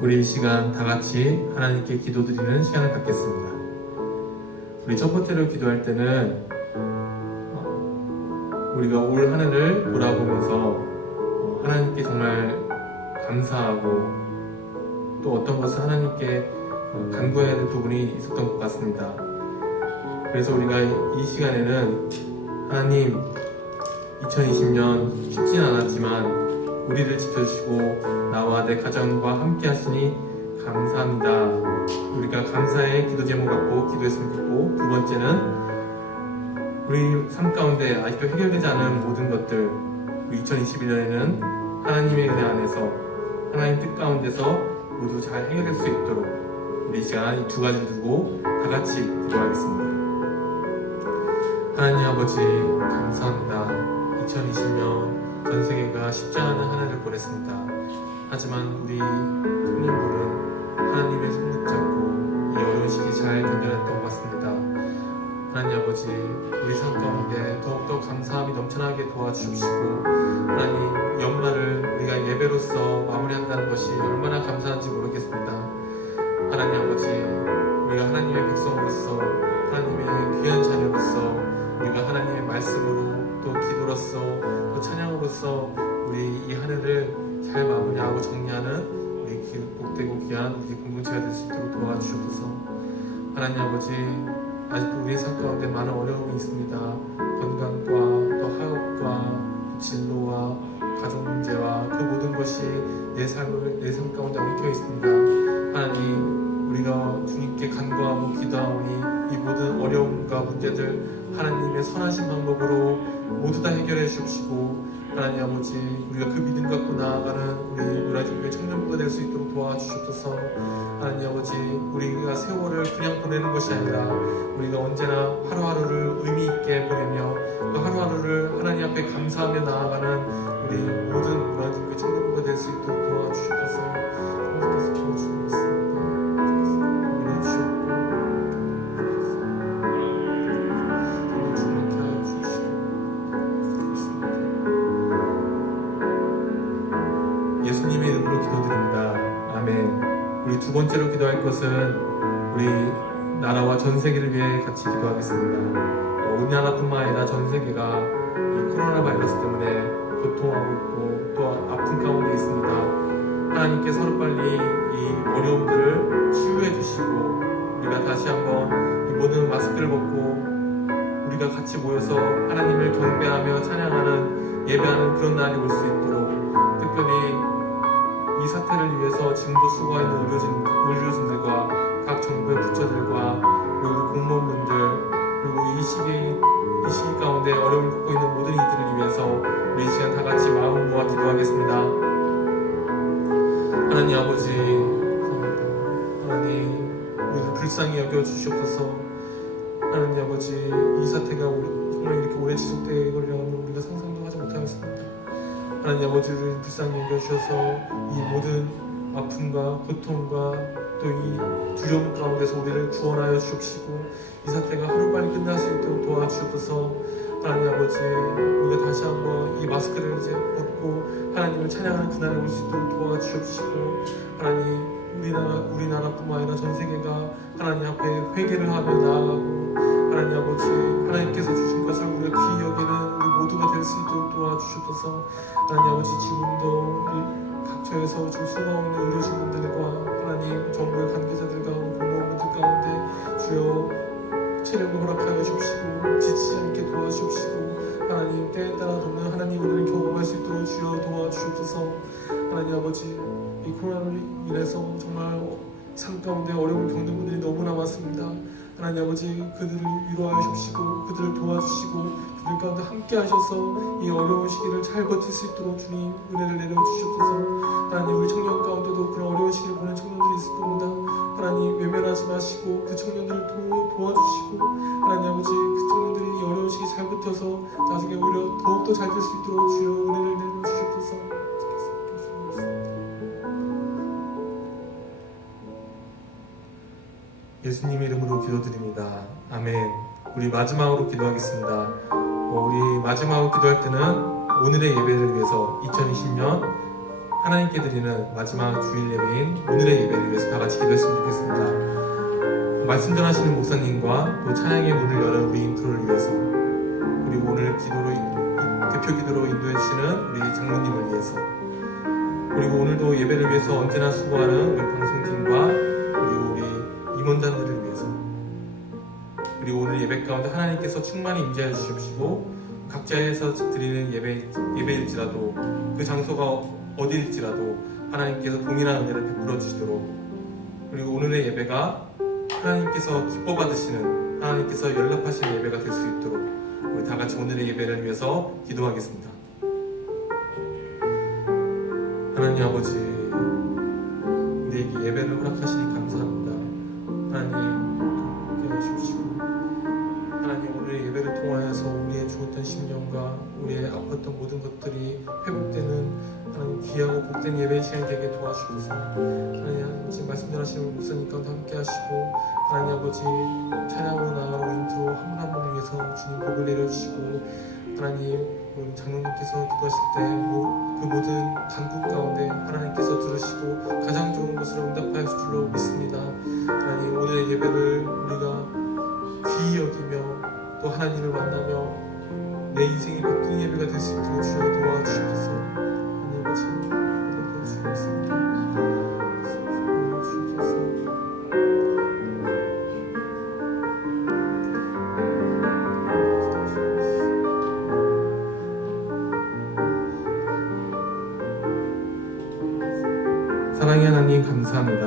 우리 이 시간 다 같이 하나님께 기도드리는 시간을 갖겠습니다. 우리 첫 번째로 기도할 때는 우리가 올 한 해를 돌아보면서 하나님께 정말 감사하고 또 어떤 것을 하나님께 간구해야 될 부분이 있었던 것 같습니다. 그래서 우리가 이 시간에는 하나님 2020년 쉽진 않았지만 우리를 지켜주시고 나와 내 가정과 함께 하시니 감사합니다. 우리가 감사의 기도 제목 갖고 기도했으면 좋겠고, 두 번째는 우리 삶 가운데 아직도 해결되지 않은 모든 것들, 2021년에는 하나님의 은혜 안에서 하나님 뜻 가운데서 모두 잘 해결될 수 있도록 우리 이 시간 이 두 가지를 두고 다 같이 기도하겠습니다. 하나님 아버지 감사합니다. 2020년 전 세계가 쉽지 않은 한 해를 보냈습니다. 하지만 우리 청년부는 하나님의 손 붙잡고 이 어려운 시기 잘 견뎌냈던 것 같습니다. 하나님 아버지, 우리 삶 가운데 더욱더 감사함이 넘쳐나게 도와주십시고, 하나님 연말을 우리가 예배로서 마무리한다는 것이 얼마나 감사한지 모르겠습니다. 하나님 아버지, 우리가 하나님의 백성으로서 하나님의 귀한 자녀로서 우리가 하나님의 말씀으로 또 기도로서 또 찬양으로서 우리 이 한 해를 잘 마무리하고 정리하는 우리 복되고 귀한 우리 공동체가 될 수 있도록 도와주셔서, 하나님 아버지, 아직도 우리의 삶 가운데 많은 어려움이 있습니다. 건강과 또 학업과 진로와 가족 문제와 그 모든 것이 내 삶 가운데 엉켜 있습니다. 하나님, 우리가 주님께 간구하고 기도하오니 이 모든 어려움과 문제들 하나님의 선하신 방법으로 모두 다 해결해 주시고, 하나님 아버지, 우리가 그 믿음 갖고 나아가는 우리 문화중교회 청년부가 될 수 있도록 도와주셔서, 하나님 아버지, 우리가 세월을 그냥 보내는 것이 아니라 우리가 언제나 하루하루를 의미 있게 보내며 그 하루하루를 하나님 앞에 감사하며 나아가는 우리 모든 문화중교회 청년부가 될 수 있도록 도와주셔서 하나님께서 도와주시겠습니다. 예수님의 이름으로 기도드립니다. 아멘. 우리 두 번째로 기도할 것은 우리 나라와 전 세계를 위해 같이 기도하겠습니다. 우리나라뿐만 아니라 전 세계가 이 코로나 바이러스 때문에 고통하고 있고 또 아픈 가운데 있습니다. 하나님께서 하루빨리 이 어려움들을 치유해 주시고, 우리가 다시 한번 이 모든 마스크를 벗고 우리가 같이 모여서 하나님을 경배하며 찬양하는 예배하는 그런 날이 올 수 있도록, 특별히 이 사태를 위해서 지금도 수고하는 의료진들과 각 정부의 부처들과 그리고 공무원분들, 그리고 이 시기 가운데 어려움을 겪고 있는 모든 이들을 위해서 우리 이 시간 다 같이 마음을 모아 기도하겠습니다. 하나님 아버지, 하나님 우리를 불쌍히 여겨 주시옵소서. 하나님 아버지, 이 사태가 정말 이렇게 오래 지속되리라는 우리가 상상도 하지 못하였습니다. 하나님 아버지를 불쌍히 여겨주셔서 이 모든 아픔과 고통과 또 이 두려움 가운데서 우리를 구원하여 주옵시고, 이 사태가 하루빨리 끝날 수 있도록 도와주옵소서. 하나님 아버지, 우리가 다시 한번 이 마스크를 이제 벗고 하나님을 찬양하는 그날이 올 수 있도록 도와주옵시고, 하나님 우리나라뿐만 아니라 전 세계가 하나님 앞에 회개를 하며 나아가고, 하나님 아버지, 하나님께서 주신 것을 우리가 귀히 여기는 우리 모두가 될 수 있도록 도와주셔서, 하나님 아버지, 지금도 각처에서 지금 수고하고 있는 의료진분들과 하나님 정부의 관계자들과 공무원분들 가운데 주여 체력을 허락하여 주시고 지치지 않게 도와주시고, 하나님 때에 따라 돕는 하나님 은혜를 경험할 수 있도록 주여 도와주셔서, 하나님 아버지, 이 코로나로 인해서 정말 삶 가운데 어려움을 겪는 분들이 너무나 많습니다. 하나님 아버지, 그들을 위로하여 주시고 그들을 도와주시고 그들 가운데 함께 하셔서 이 어려운 시기를 잘 버틸 수 있도록 주님 은혜를 내려주셔서, 하나님 우리 청년 가운데도 그런 어려운 시기를 보낸 청년들이 있을 겁니다. 하나님 외면하지 마시고 그 청년들을 도와주시고, 하나님 아버지, 그 청년들이 이 어려운 시기 잘 버텨서 나중에 오히려 더욱더 잘 될 수 있도록 주여 은혜를 내려주셔서 예수님의 이름으로 기도드립니다. 아멘. 우리 마지막으로 기도하겠습니다. 우리 마지막으로 기도할 때는 오늘의 예배를 위해서 2020년 하나님께 드리는 마지막 주일 예배인 오늘의 예배를 위해서 다 같이 기도했으면 좋겠습니다. 말씀 전하시는 목사님과 또 찬양의 문을 여는 우리 인트로를 위해서, 그리고 오늘 대표 기도로 인도해 주시는 우리 장로님을 위해서, 그리고 오늘도 예배를 위해서 언제나 수고하는 우리 방송팀과 그리고 우리 임원단들을 위해서, 그리고 오늘 예배 가운데 하나님께서 충만히 임재해 주십시고 각자에서 드리는 예배일지라도 그 장소가 어디일지라도 하나님께서 동일한 은혜를 베풀어 주시도록, 그리고 오늘의 예배가 하나님께서 기뻐 받으시는, 하나님께서 연락하시는 예배가 될 수 있도록 우리 다 같이 오늘의 예배를 위해서 기도하겠습니다. 하나님 아버지, 우리에게 예배를 허락하시니 감사합니다. 하나님 함께 해주시고, 하나님 오늘의 예배를 통하여서 우리의 죽었던 심령과 우리의 아팠던 모든 것들이 회복되는 하나님 귀하고 복된 예배의 시간이 되게 도와주셔서, 하나님 지금 말씀 전하시는 목사님 가운데 함께 하시고, 하나님 아버지 찬양으로 나아가고 인트로 한 분 한 분을 위해서 주님 복을 내려주시고, 하나님 우리 장로님께서 기도하실 때 그 모든 간구 가운데 하나님께서 들으시고 가장 좋은 것으로 응답하실 줄로 믿습니다. 하나님 오늘의 예배를 우리가 귀히 여기며 또 하나님을 만나며 내 인생이 바뀌는 예배가 될 수 있도록 주여 도와주시옵소서. 하나님 아버지 도와주시옵소서. 사랑의 하나님 감사합니다.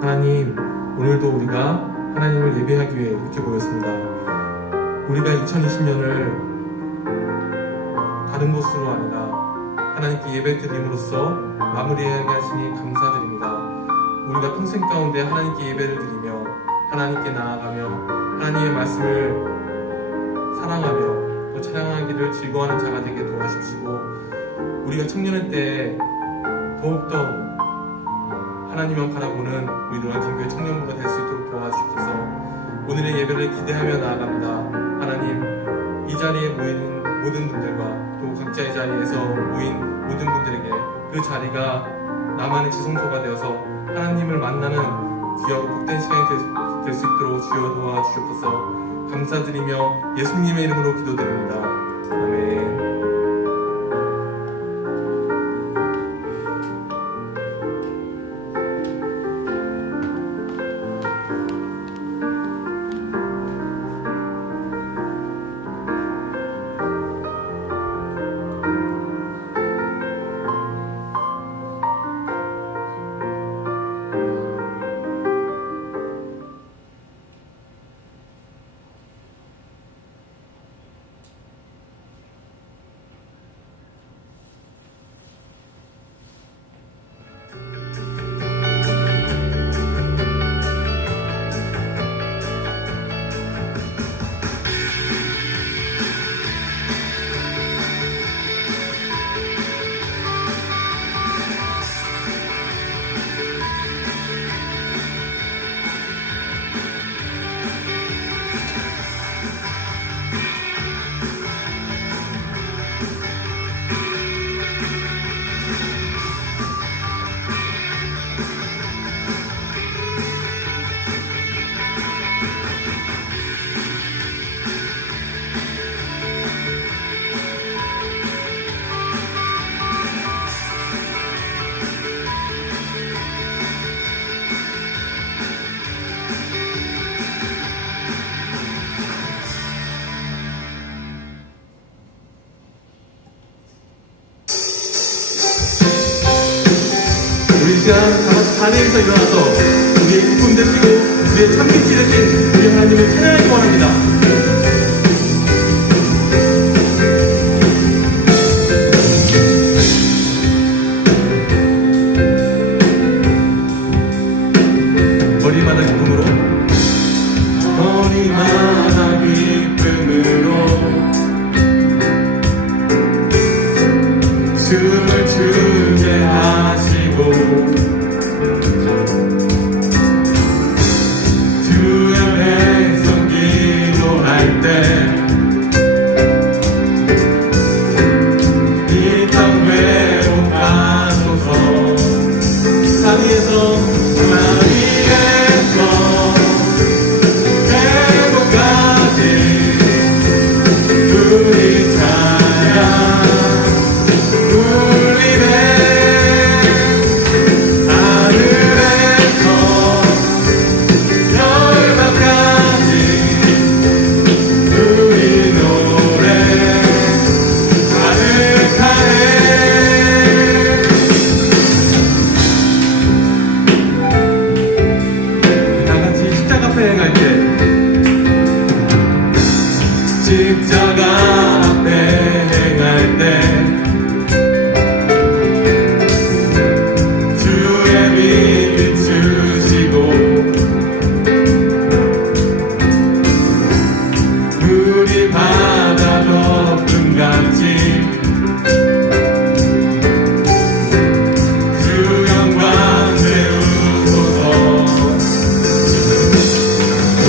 하나님 오늘도 우리가 하나님을 예배하기 위해 이렇게 모였습니다. 우리가 2020년을 다른 곳으로 아니라 하나님께 예배 드림으로써 마무리하게 하시니 감사드립니다. 우리가 평생 가운데 하나님께 예배를 드리며 하나님께 나아가며 하나님의 말씀을 사랑하며 또 찬양하기를 즐거워하는 자가 되게 도와주시고, 우리가 청년의 때에 더욱더 하나님만 바라보는 우리 노량진교회 청년부가 될 수 있도록 도와주셔서 오늘의 예배를 기대하며 나아갑니다. 하나님 이 자리에 모인 모든 분들과 또 각자의 자리에서 모인 모든 분들에게 그 자리가 나만의 지성소가 되어서 하나님을 만나는 귀하고 복된 시간이 될 수 있도록 주여 도와주셔서 감사드리며 예수님의 이름으로 기도드립니다. 아멘. 자리에서 일어나서 우리의 기쁨 되시고 우리의 참김치 되신 우리 하나님을 찬양하기 원합니다. 머리마다 기쁨으로, 머리마다 기쁨으로 춤을 추게 하시고 주의 백성 기도 십자가 앞에 행할 때 주의 빛 비추시고 물이 바다 덮음같이 주 영광 세우소서.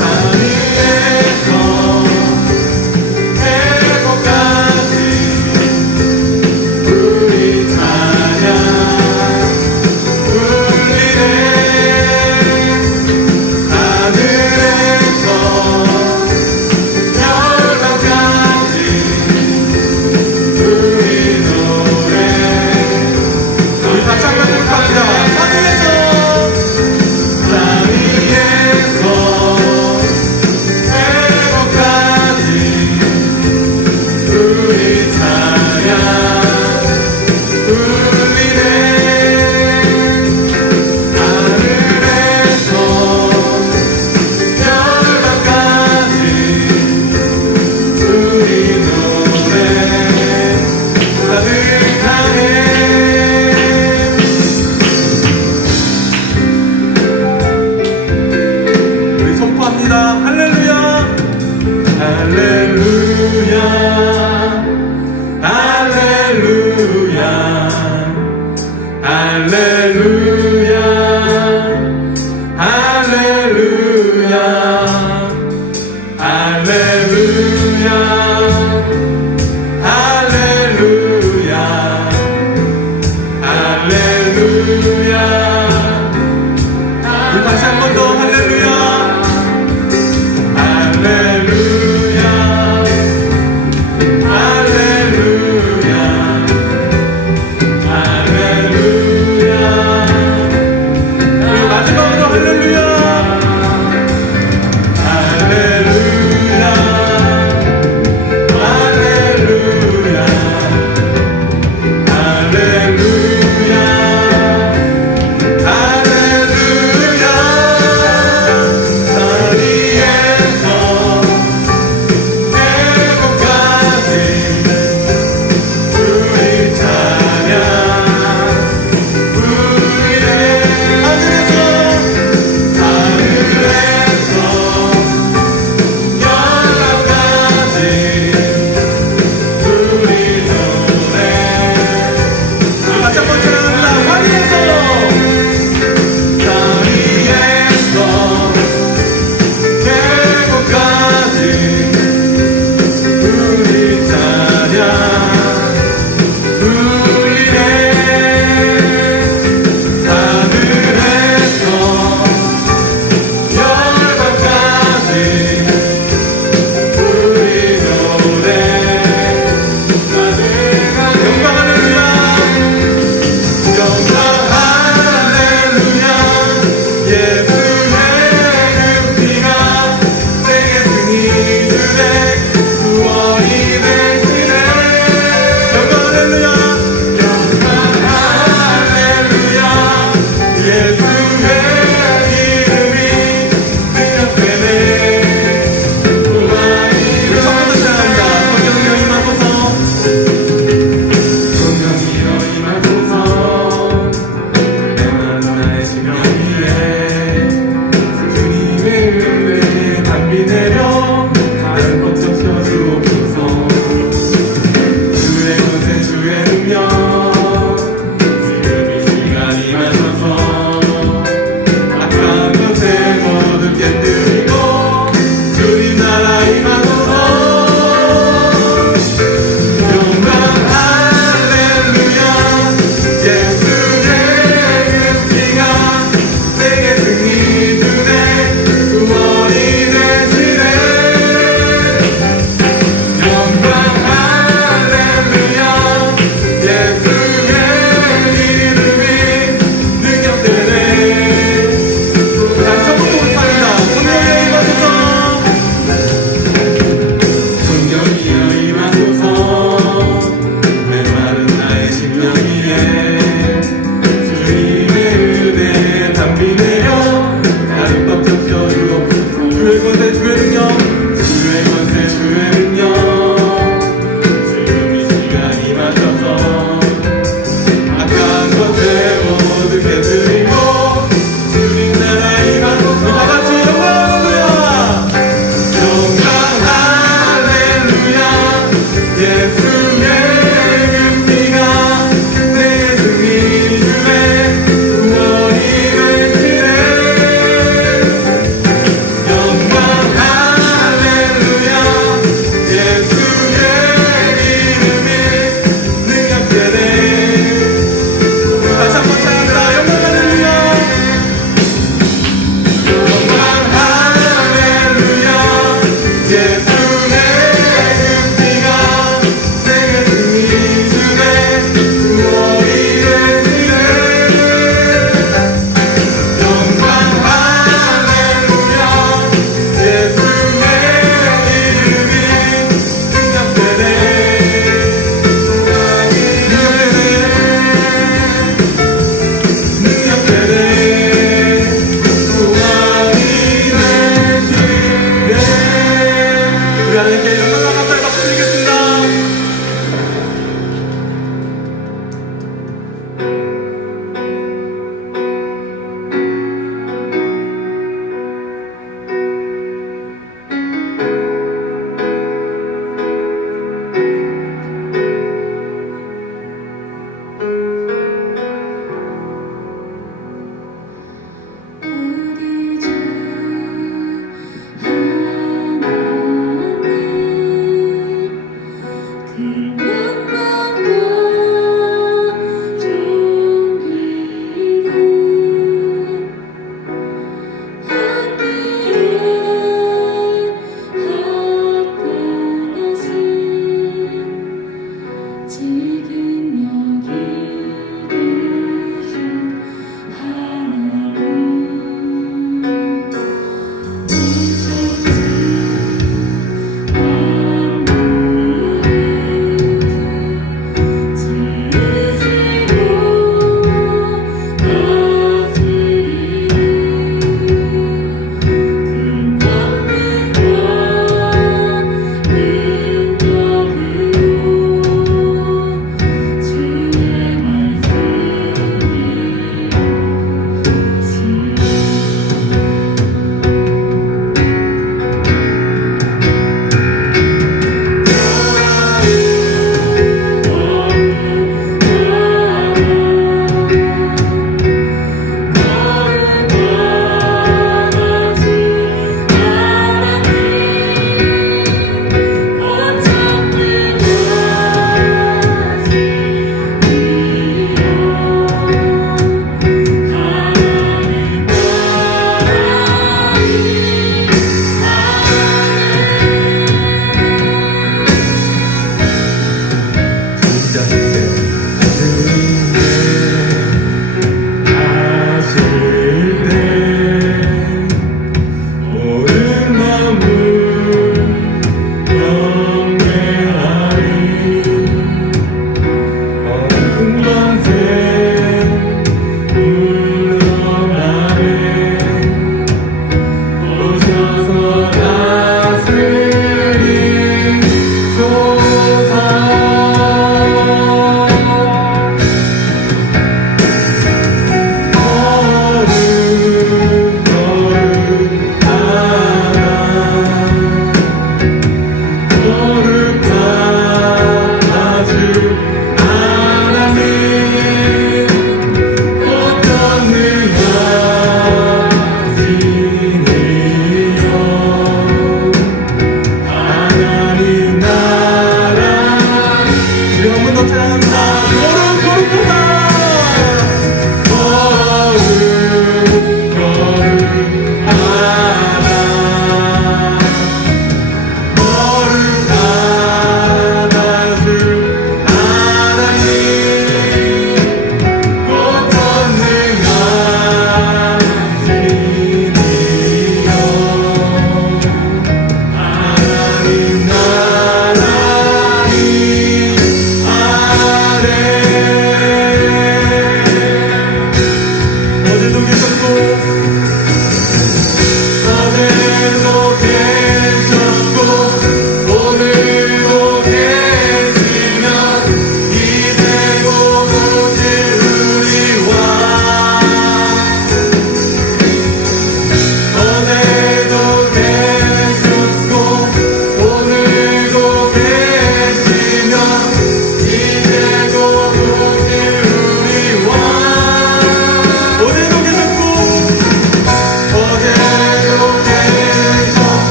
하늘에서 내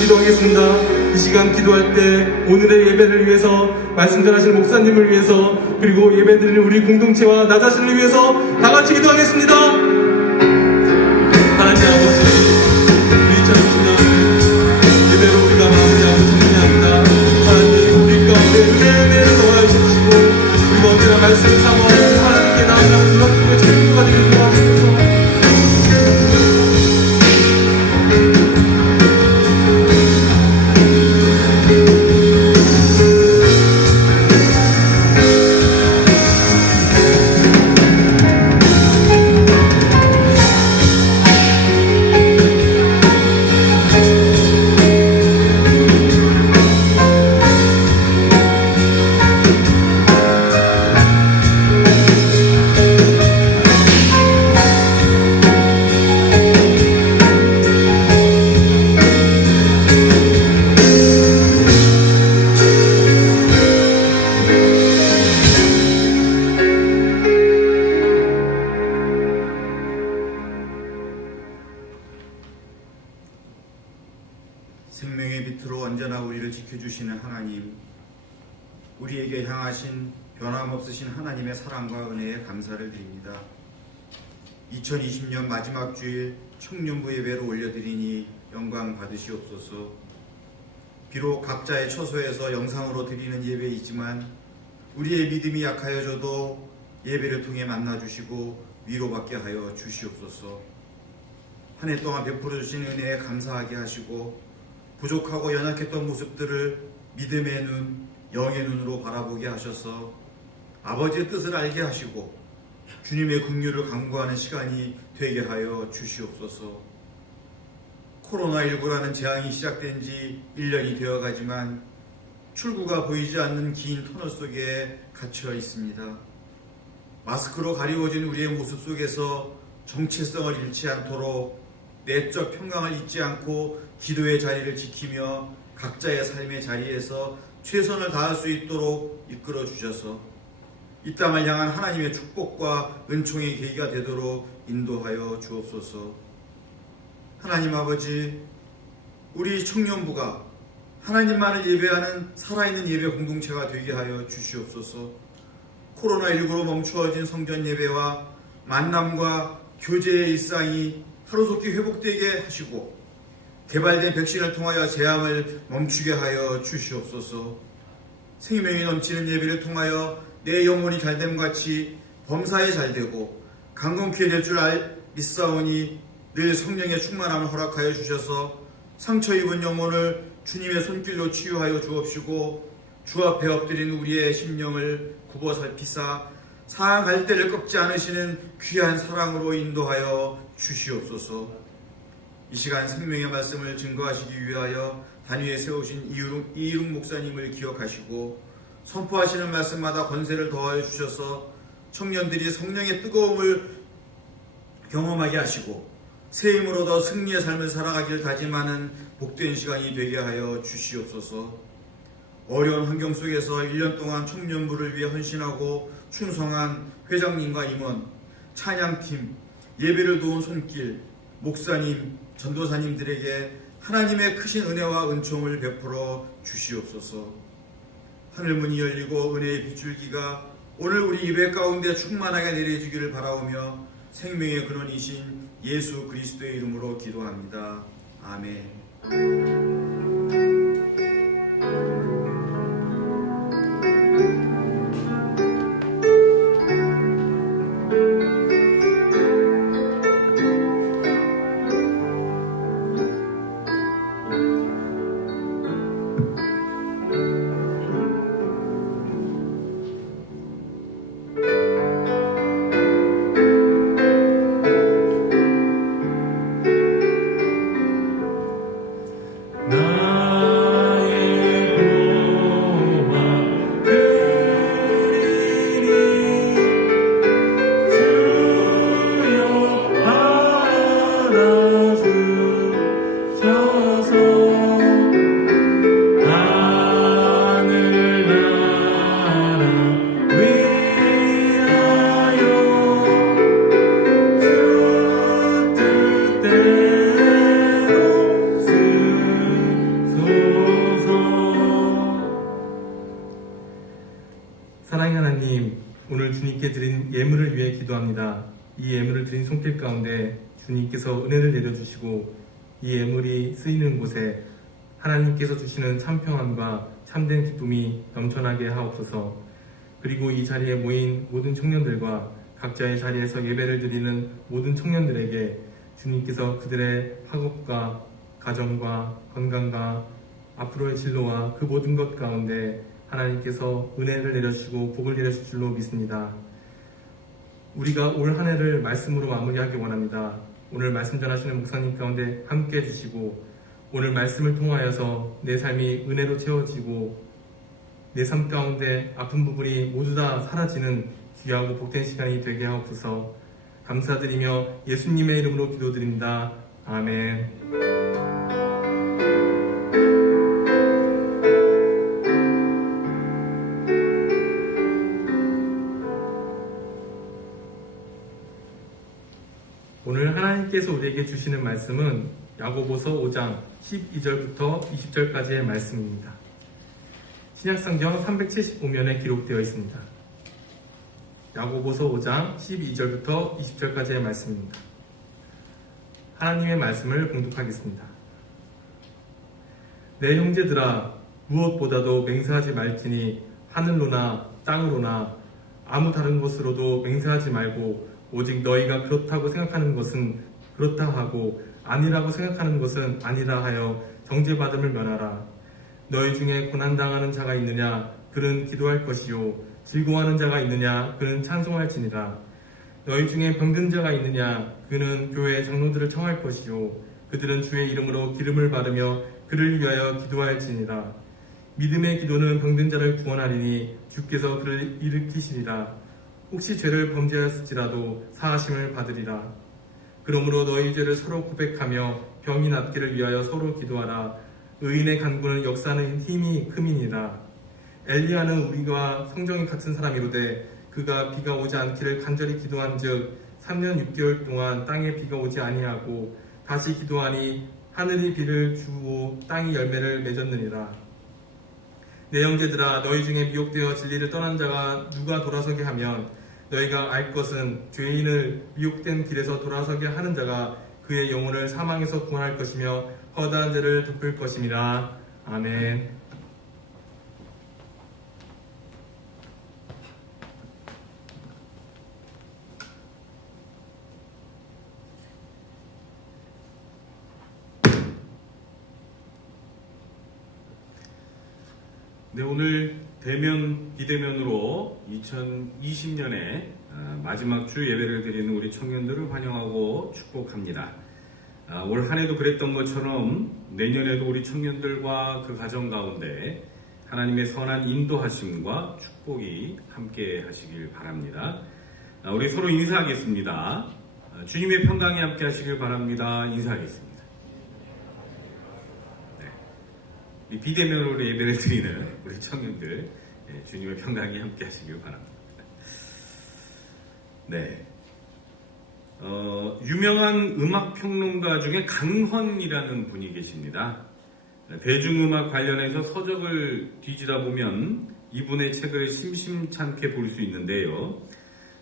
기도하겠습니다. 이 시간 기도할 때 오늘의 예배를 위해서, 말씀 전하실 목사님을 위해서, 그리고 예배드리는 우리 공동체와 나 자신을 위해서 다 같이 기도하겠습니다. 하나님 아버지, 2020년 예배로 우리가 마무리하고 정리합니다. 하나님, 우리 가운데 은혜를 더하여 주시고, 우리가 언제나 말씀 삼아 하나님께 나아가는 놀랍고 천국가 되길 도와주셔서 생명의 빛으로 언제나 우리를 지켜주시는 하나님, 우리에게 향하신 변함없으신 하나님의 사랑과 은혜에 감사를 드립니다. 2020년 마지막 주일 청년부 예배로 올려드리니 영광 받으시옵소서. 비록 각자의 처소에서 영상으로 드리는 예배이지만 우리의 믿음이 약하여져도 예배를 통해 만나주시고 위로받게 하여 주시옵소서. 한 해 동안 베풀어 주신 은혜에 감사하게 하시고 부족하고 연약했던 모습들을 믿음의 눈, 영의 눈으로 바라보게 하셔서 아버지의 뜻을 알게 하시고 주님의 긍휼을 간구하는 시간이 되게 하여 주시옵소서. 코로나19라는 재앙이 시작된 지 1년이 되어가지만 출구가 보이지 않는 긴 터널 속에 갇혀 있습니다. 마스크로 가리워진 우리의 모습 속에서 정체성을 잃지 않도록 내적 평강을 잊지 않고 기도의 자리를 지키며 각자의 삶의 자리에서 최선을 다할 수 있도록 이끌어 주셔서 이 땅을 향한 하나님의 축복과 은총의 계기가 되도록 인도하여 주옵소서. 하나님 아버지, 우리 청년부가 하나님만을 예배하는 살아있는 예배 공동체가 되게 하여 주시옵소서. 코로나19로 멈추어진 성전 예배와 만남과 교제의 일상이 하루속히 회복되게 하시고 개발된 백신을 통하여 재앙을 멈추게 하여 주시옵소서. 생명이 넘치는 예배를 통하여 내 영혼이 잘됨같이 범사에 잘되고 강건케 될 줄 믿사오니 늘 성령의 충만함을 허락하여 주셔서 상처 입은 영혼을 주님의 손길로 치유하여 주옵시고 주 앞에 엎드린 우리의 심령을 굽어 살피사 상한 갈대를 꺾지 않으시는 귀한 사랑으로 인도하여 주시옵소서. 이 시간 생명의 말씀을 증거하시기 위하여 단위에 세우신 이일웅 목사님을 기억하시고 선포하시는 말씀마다 권세를 더하여 주셔서 청년들이 성령의 뜨거움을 경험하게 하시고 새 힘으로 더 승리의 삶을 살아가길 다짐하는 복된 시간이 되게 하여 주시옵소서. 어려운 환경 속에서 1년 동안 청년부를 위해 헌신하고 충성한 회장님과 임원, 찬양팀, 예배를 도운 손길, 목사님, 전도사님들에게 하나님의 크신 은혜와 은총을 베풀어 주시옵소서. 하늘문이 열리고 은혜의 빗줄기가 오늘 우리 예배 가운데 충만하게 내려지기를 바라오며 생명의 근원이신 예수 그리스도의 이름으로 기도합니다. 아멘. 필 가운데 주님께서 은혜를 내려주시고 이 예물이 쓰이는 곳에 하나님께서 주시는 참 평안과 참된 기쁨이 넘쳐나게 하옵소서. 그리고 이 자리에 모인 모든 청년들과 각자의 자리에서 예배를 드리는 모든 청년들에게 주님께서 그들의 학업과 가정과 건강과 앞으로의 진로와 그 모든 것 가운데 하나님께서 은혜를 내려주시고 복을 내려주실 줄로 믿습니다. 우리가 올 한 해를 말씀으로 마무리하기 원합니다. 오늘 말씀 전하시는 목사님 가운데 함께 해주시고 오늘 말씀을 통하여서 내 삶이 은혜로 채워지고 내 삶 가운데 아픈 부분이 모두 다 사라지는 귀하고 복된 시간이 되게 하옵소서. 감사드리며 예수님의 이름으로 기도드립니다. 아멘. 오늘 하나님께서 우리에게 주시는 말씀은 야고보서 5장 12절부터 20절까지의 말씀입니다. 신약성경 375면에 기록되어 있습니다. 야고보서 5장 12절부터 20절까지의 말씀입니다. 하나님의 말씀을 공독하겠습니다. 내 형제들아, 무엇보다도 맹세하지 말지니 하늘로나 땅으로나 아무 다른 것으로도 맹세하지 말고 오직 너희가 그렇다고 생각하는 것은 그렇다 하고 아니라고 생각하는 것은 아니라 하여 정죄받음을 면하라. 너희 중에 고난당하는 자가 있느냐? 그는 기도할 것이요. 즐거워하는 자가 있느냐? 그는 찬송할지니라. 너희 중에 병든 자가 있느냐? 그는 교회의 장로들을 청할 것이요. 그들은 주의 이름으로 기름을 바르며 그를 위하여 기도할지니라. 믿음의 기도는 병든 자를 구원하리니 주께서 그를 일으키시리라. 혹시 죄를 범죄하였을지라도 사하심을 받으리라. 그러므로 너희 죄를 서로 고백하며 병이 낫기를 위하여 서로 기도하라. 의인의 간구는 역사하는 힘이 큼이니라. 엘리야는 우리가 성정이 같은 사람이로되 그가 비가 오지 않기를 간절히 기도한즉 3년 6개월 동안 땅에 비가 오지 아니하고 다시 기도하니 하늘이 비를 주고 땅이 열매를 맺었느니라. 내 형제들아, 너희 중에 미혹되어 진리를 떠난 자가 누가 돌아서게 하면 너희가 알 것은 죄인을 미혹된 길에서 돌아서게 하는 자가 그의 영혼을 사망에서 구원할 것이며 허다한 죄를 덮을 것임이라. 아멘. 네, 오늘 대면 비대면으로 2020년에 마지막 주 예배를 드리는 우리 청년들을 환영하고 축복합니다. 올 한 해도 그랬던 것처럼 내년에도 우리 청년들과 그 가정 가운데 하나님의 선한 인도하심과 축복이 함께 하시길 바랍니다. 우리 서로 인사하겠습니다. 주님의 평강이 함께 하시길 바랍니다. 인사하겠습니다. 이 비대면으로 예배를 드리는 우리 청년들, 주님의 평강이 함께 하시길 바랍니다. 네. 유명한 음악 평론가 중에 강헌이라는 분이 계십니다. 대중음악 관련해서 서적을 뒤지다 보면 이분의 책을 심심찮게 볼 수 있는데요.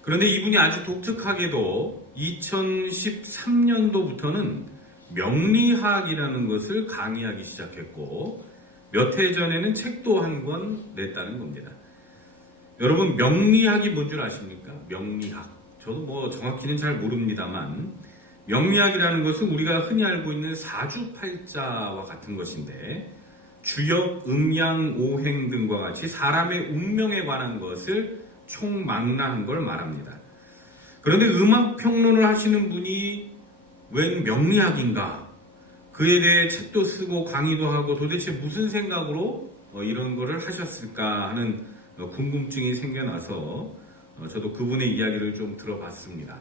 그런데 이분이 아주 독특하게도 2013년도부터는 명리학이라는 것을 강의하기 시작했고 몇 해 전에는 책도 한 권 냈다는 겁니다. 여러분, 명리학이 뭔 줄 아십니까? 명리학. 저도 뭐 정확히는 잘 모릅니다만 명리학이라는 것은 우리가 흔히 알고 있는 사주팔자와 같은 것인데 주역, 음양, 오행 등과 같이 사람의 운명에 관한 것을 총망라한 걸 말합니다. 그런데 음악 평론을 하시는 분이 웬 명리학인가? 그에 대해 책도 쓰고 강의도 하고 도대체 무슨 생각으로 이런 거를 하셨을까 하는 궁금증이 생겨나서 저도 그분의 이야기를 좀 들어봤습니다.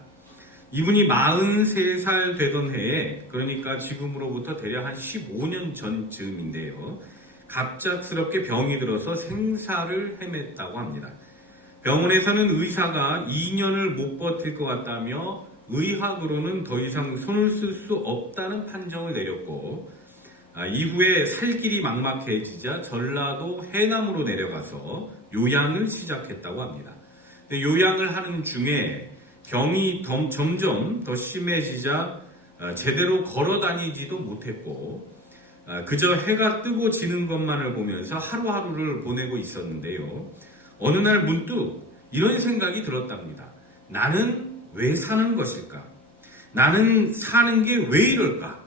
이분이 43살 되던 해에, 그러니까 지금으로부터 대략 한 15년 전쯤인데요, 갑작스럽게 병이 들어서 생사를 헤맸다고 합니다. 병원에서는 의사가 2년을 못 버틸 것 같다며 의학으로는 더 이상 손을 쓸 수 없다는 판정을 내렸고, 이후에 살 길이 막막해지자 전라도 해남으로 내려가서 요양을 시작했다고 합니다. 요양을 하는 중에 병이 점점 더 심해지자 제대로 걸어 다니지도 못했고 그저 해가 뜨고 지는 것만을 보면서 하루하루를 보내고 있었는데요. 어느 날 문득 이런 생각이 들었답니다. 나는 왜 사는 것일까? 나는 사는 게 왜 이럴까?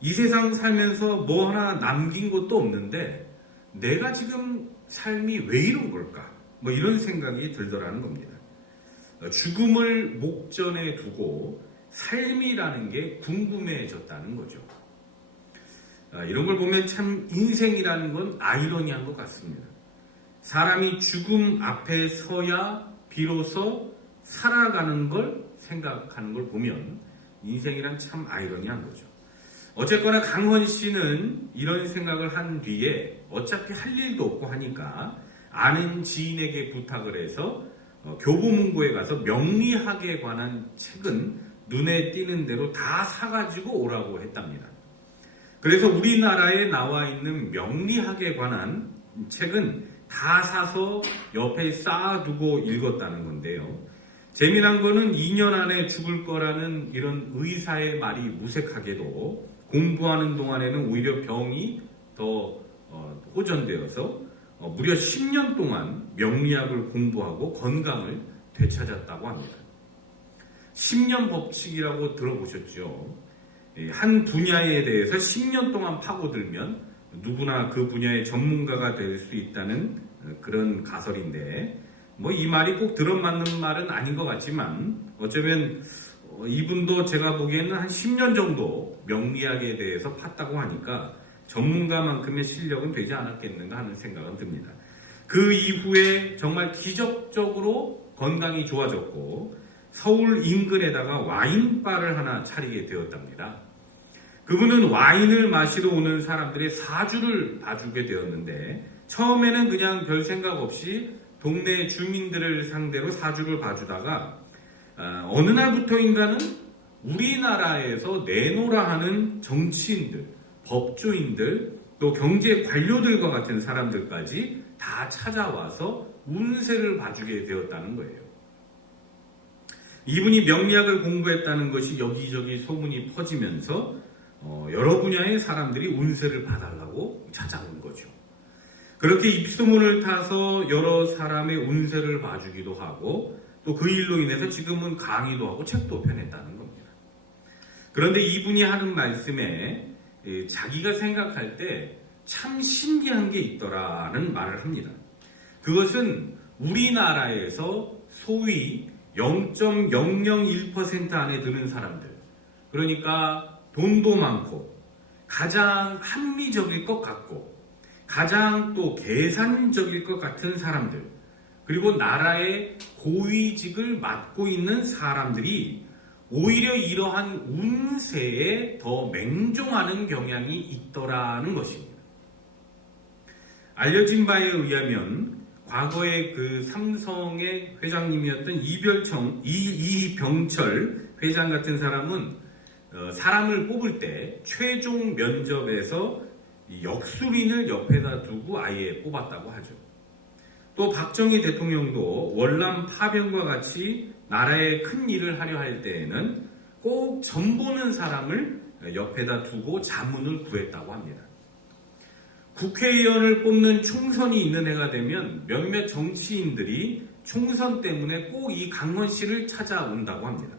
이 세상 살면서 뭐 하나 남긴 것도 없는데 내가 지금 삶이 왜 이런 걸까? 뭐 이런 생각이 들더라는 겁니다. 죽음을 목전에 두고 삶이라는 게 궁금해졌다는 거죠. 이런 걸 보면 참 인생이라는 건 아이러니한 것 같습니다. 사람이 죽음 앞에 서야 비로소 살아가는 걸 생각하는 걸 보면 인생이란 참 아이러니한 거죠. 어쨌거나 강헌 씨는 이런 생각을 한 뒤에 어차피 할 일도 없고 하니까 아는 지인에게 부탁을 해서 교보문고에 가서 명리학에 관한 책은 눈에 띄는 대로 다 사가지고 오라고 했답니다. 그래서 우리나라에 나와 있는 명리학에 관한 책은 다 사서 옆에 쌓아두고 읽었다는 건데요. 재미난 거는 2년 안에 죽을 거라는 이런 의사의 말이 무색하게도 공부하는 동안에는 오히려 병이 더 호전되어서 무려 10년 동안 명리학을 공부하고 건강을 되찾았다고 합니다. 10년 법칙이라고 들어보셨죠? 한 분야에 대해서 10년 동안 파고들면 누구나 그 분야의 전문가가 될 수 있다는 그런 가설인데 뭐 이 말이 꼭 들어맞는 말은 아닌 것 같지만 어쩌면 이분도 제가 보기에는 한 10년 정도 명리학에 대해서 팠다고 하니까 전문가만큼의 실력은 되지 않았겠는가 하는 생각은 듭니다. 그 이후에 정말 기적적으로 건강이 좋아졌고 서울 인근에다가 와인바를 하나 차리게 되었답니다. 그분은 와인을 마시러 오는 사람들의 사주를 봐주게 되었는데 처음에는 그냥 별 생각 없이 동네 주민들을 상대로 사주를 봐주다가 어느 날부터인가는 우리나라에서 내노라 하는 정치인들, 법조인들, 또 경제 관료들과 같은 사람들까지 다 찾아와서 운세를 봐주게 되었다는 거예요. 이분이 명리학을 공부했다는 것이 여기저기 소문이 퍼지면서 여러 분야의 사람들이 운세를 봐달라고 찾아온 거죠. 그렇게 입소문을 타서 여러 사람의 운세를 봐주기도 하고 또 그 일로 인해서 지금은 강의도 하고 책도 펴냈다는 겁니다. 그런데 이분이 하는 말씀에 자기가 생각할 때 참 신기한 게 있더라는 말을 합니다. 그것은 우리나라에서 소위 0.001% 안에 드는 사람들, 그러니까 돈도 많고 가장 합리적일 것 같고 가장 또 계산적일 것 같은 사람들, 그리고 나라의 고위직을 맡고 있는 사람들이 오히려 이러한 운세에 더 맹종하는 경향이 있더라는 것입니다. 알려진 바에 의하면 과거에 그 삼성의 회장님이었던 이병철 회장 같은 사람은 사람을 뽑을 때 최종 면접에서 역술인을 옆에다 두고 아예 뽑았다고 하죠. 또 박정희 대통령도 월남 파병과 같이 나라의 큰 일을 하려 할 때에는 꼭 점보는 사람을 옆에다 두고 자문을 구했다고 합니다. 국회의원을 뽑는 총선이 있는 해가 되면 몇몇 정치인들이 총선 때문에 꼭 이 강헌 씨를 찾아온다고 합니다.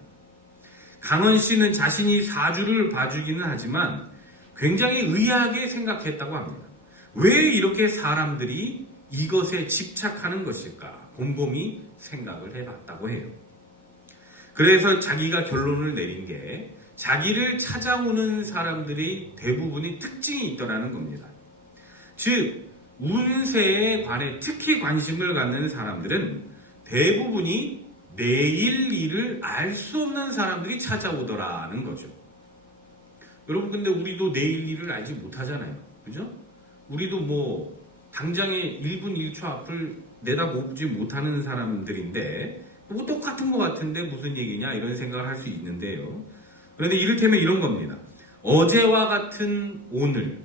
강헌 씨는 자신이 사주를 봐주기는 하지만 굉장히 의아하게 생각했다고 합니다. 왜 이렇게 사람들이 이것에 집착하는 것일까? 곰곰이 생각을 해봤다고 해요. 그래서 자기가 결론을 내린 게 자기를 찾아오는 사람들이 대부분이 특징이 있더라는 겁니다. 즉 운세에 관해 특히 관심을 갖는 사람들은 대부분이 내일 일을 알 수 없는 사람들이 찾아오더라는 거죠. 여러분 근데 우리도 내일 일을 알지 못하잖아요. 그죠? 우리도 뭐 당장의 1분 1초 앞을 내다보지 못하는 사람들인데 뭐 똑같은 것 같은데 무슨 얘기냐 이런 생각을 할 수 있는데요. 그런데 이를테면 이런 겁니다. 어제와 같은 오늘,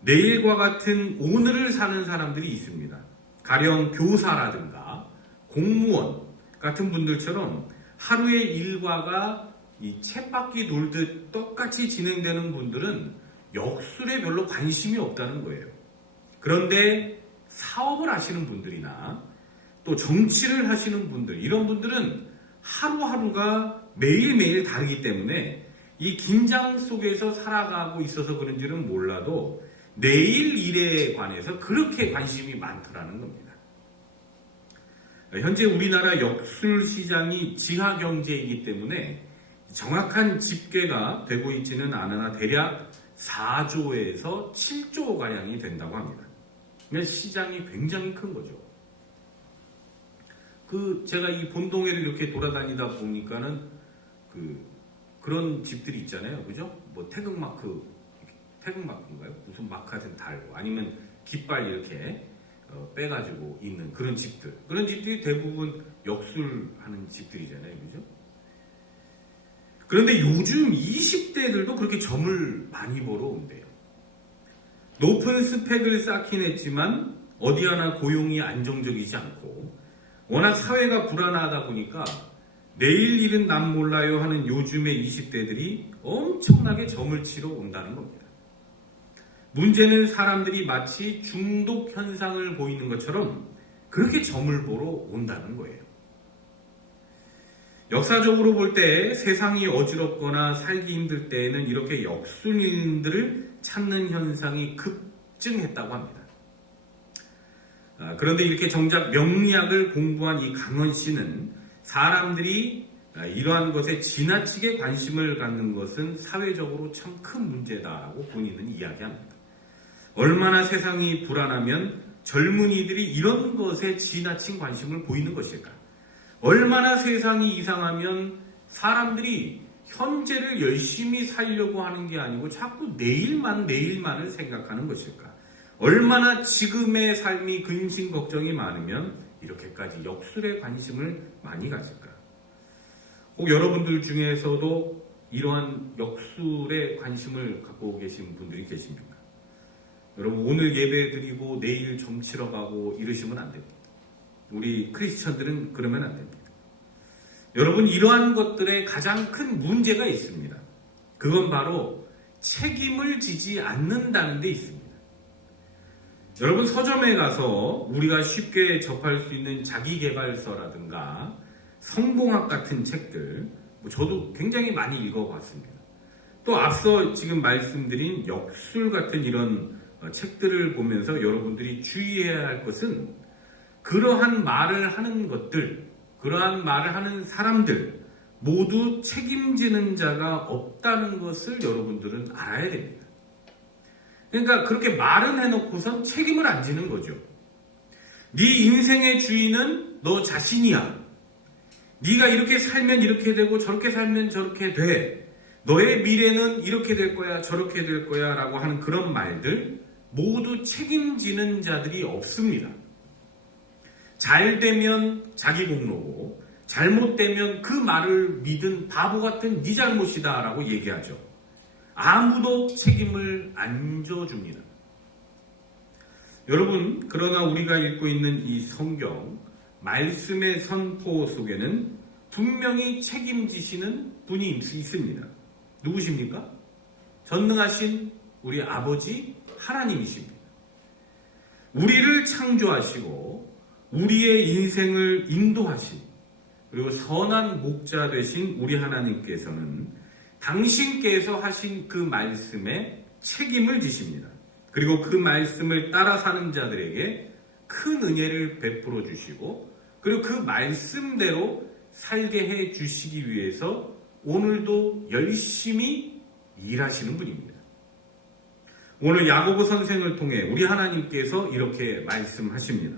내일과 같은 오늘을 사는 사람들이 있습니다. 가령 교사라든가 공무원 같은 분들처럼 하루의 일과가 이 쳇바퀴 돌듯 똑같이 진행되는 분들은 역술에 별로 관심이 없다는 거예요. 그런데 사업을 하시는 분들이나 또 정치를 하시는 분들, 이런 분들은 하루하루가 매일매일 다르기 때문에 이 긴장 속에서 살아가고 있어서 그런지는 몰라도 내일 일에 관해서 그렇게 관심이 많더라는 겁니다. 현재 우리나라 역술 시장이 지하 경제이기 때문에 정확한 집계가 되고 있지는 않으나 대략 4조에서 7조 가량이 된다고 합니다. 그러면 시장이 굉장히 큰 거죠. 제가 이 본동에를 이렇게 돌아다니다 보니까는 그런 집들이 있잖아요. 그죠? 뭐 태극마크인가요? 무슨 마크 같은 달고 아니면 깃발 이렇게 빼가지고 있는 그런 집들. 그런 집들이 대부분 역술하는 집들이잖아요. 그죠? 그런데 요즘 20대들도 그렇게 점을 많이 벌어 온대요. 높은 스펙을 쌓긴 했지만 어디 하나 고용이 안정적이지 않고 워낙 사회가 불안하다 보니까 내일 일은 남 몰라요 하는 요즘의 20대들이 엄청나게 점을 치러 온다는 겁니다. 문제는 사람들이 마치 중독 현상을 보이는 것처럼 그렇게 점을 보러 온다는 거예요. 역사적으로 볼 때 세상이 어지럽거나 살기 힘들 때에는 이렇게 역술인들을 찾는 현상이 급증했다고 합니다. 그런데 이렇게 정작 명리학을 공부한 이 강원 씨는 사람들이 이러한 것에 지나치게 관심을 갖는 것은 사회적으로 참 큰 문제다라고 본인은 이야기합니다. 얼마나 세상이 불안하면 젊은이들이 이런 것에 지나친 관심을 보이는 것일까? 얼마나 세상이 이상하면 사람들이 현재를 열심히 살려고 하는 게 아니고 자꾸 내일만을 생각하는 것일까? 얼마나 지금의 삶이 근심 걱정이 많으면 이렇게까지 역술에 관심을 많이 가질까? 혹 여러분들 중에서도 이러한 역술에 관심을 갖고 계신 분들이 계십니까? 여러분 오늘 예배 드리고 내일 점 치러 가고 이러시면 안 됩니다. 우리 크리스천들은 그러면 안 됩니다. 여러분 이러한 것들에 가장 큰 문제가 있습니다. 그건 바로 책임을 지지 않는다는 데 있습니다. 여러분 서점에 가서 우리가 쉽게 접할 수 있는 자기계발서라든가 성공학 같은 책들 저도 굉장히 많이 읽어봤습니다. 또 앞서 지금 말씀드린 역술 같은 이런 책들을 보면서 여러분들이 주의해야 할 것은 그러한 말을 하는 것들, 그러한 말을 하는 사람들 모두 책임지는 자가 없다는 것을 여러분들은 알아야 됩니다. 그러니까 그렇게 말은 해놓고선 책임을 안 지는 거죠. 네 인생의 주인은 너 자신이야. 네가 이렇게 살면 이렇게 되고 저렇게 살면 저렇게 돼. 너의 미래는 이렇게 될 거야 저렇게 될 거야 라고 하는 그런 말들 모두 책임지는 자들이 없습니다. 잘 되면 자기 공로고 잘못되면 그 말을 믿은 바보 같은 네 잘못이다 라고 얘기하죠. 아무도 책임을 안 져줍니다. 여러분 그러나 우리가 읽고 있는 이 성경 말씀의 선포 속에는 분명히 책임지시는 분이 있습니다. 누구십니까? 전능하신 우리 아버지 하나님이십니다. 우리를 창조하시고 우리의 인생을 인도하신 그리고 선한 목자 되신 우리 하나님께서는 당신께서 하신 그 말씀에 책임을 지십니다. 그리고 그 말씀을 따라 사는 자들에게 큰 은혜를 베풀어 주시고 그리고 그 말씀대로 살게 해 주시기 위해서 오늘도 열심히 일하시는 분입니다. 오늘 야고보 선생을 통해 우리 하나님께서 이렇게 말씀하십니다.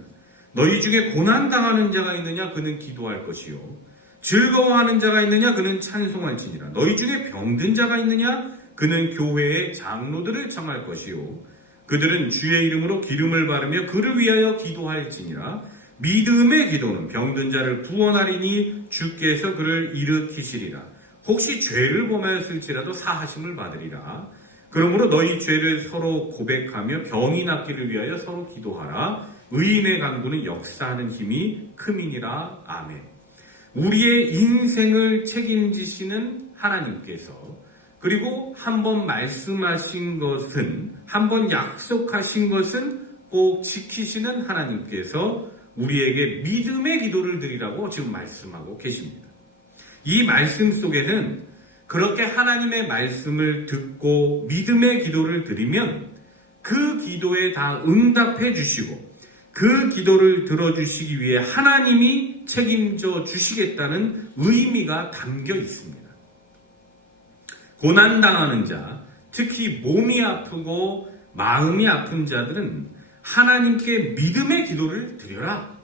너희 중에 고난당하는 자가 있느냐 그는 기도할 것이요 즐거워하는 자가 있느냐 그는 찬송할지니라. 너희 중에 병든 자가 있느냐 그는 교회의 장로들을 청할 것이요 그들은 주의 이름으로 기름을 바르며 그를 위하여 기도할지니라. 믿음의 기도는 병든 자를 구원하리니 주께서 그를 일으키시리라. 혹시 죄를 범하였을지라도 사하심을 받으리라. 그러므로 너희 죄를 서로 고백하며 병이 낫기를 위하여 서로 기도하라. 의인의 간구는 역사하는 힘이 큼이니라. 아멘. 우리의 인생을 책임지시는 하나님께서, 그리고 한번 말씀하신 것은, 한번 약속하신 것은 꼭 지키시는 하나님께서 우리에게 믿음의 기도를 드리라고 지금 말씀하고 계십니다. 이 말씀 속에는 그렇게 하나님의 말씀을 듣고 믿음의 기도를 드리면 그 기도에 다 응답해 주시고 그 기도를 들어주시기 위해 하나님이 책임져 주시겠다는 의미가 담겨 있습니다. 고난당하는 자, 특히 몸이 아프고 마음이 아픈 자들은 하나님께 믿음의 기도를 드려라.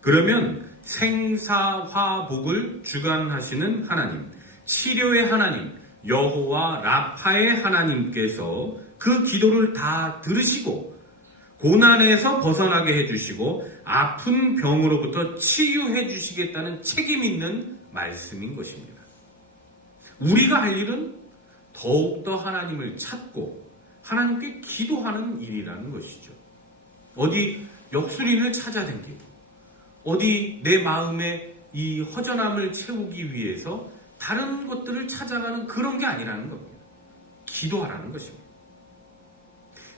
그러면 생사화복을 주관하시는 하나님, 치료의 하나님, 여호와 라파의 하나님께서 그 기도를 다 들으시고 고난에서 벗어나게 해주시고 아픈 병으로부터 치유해 주시겠다는 책임 있는 말씀인 것입니다. 우리가 할 일은 더욱더 하나님을 찾고 하나님께 기도하는 일이라는 것이죠. 어디 역술인을 찾아다니고 어디 내 마음의 이 허전함을 채우기 위해서 다른 것들을 찾아가는 그런 게 아니라는 겁니다. 기도하라는 것입니다.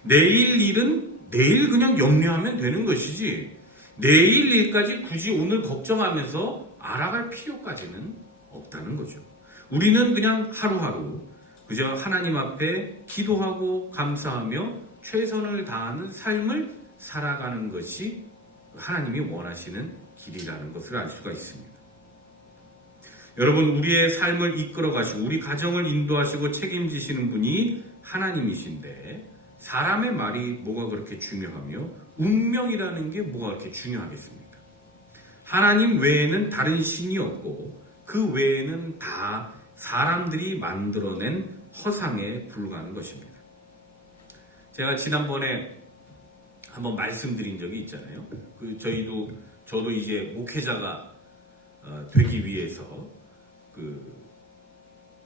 내일 일은 내일 그냥 염려하면 되는 것이지 내일 일까지 굳이 오늘 걱정하면서 알아갈 필요까지는 없다는 거죠. 우리는 그냥 하루하루 그저 하나님 앞에 기도하고 감사하며 최선을 다하는 삶을 살아가는 것이 하나님이 원하시는 길이라는 것을 알 수가 있습니다. 여러분, 우리의 삶을 이끌어 가시고 우리 가정을 인도하시고 책임지시는 분이 하나님이신데 사람의 말이 뭐가 그렇게 중요하며 운명이라는 게 뭐가 그렇게 중요하겠습니까? 하나님 외에는 다른 신이 없고 그 외에는 다 사람들이 만들어낸 허상에 불과한 것입니다. 제가 지난번에 한번 말씀드린 적이 있잖아요. 저도 이제 목회자가 되기 위해서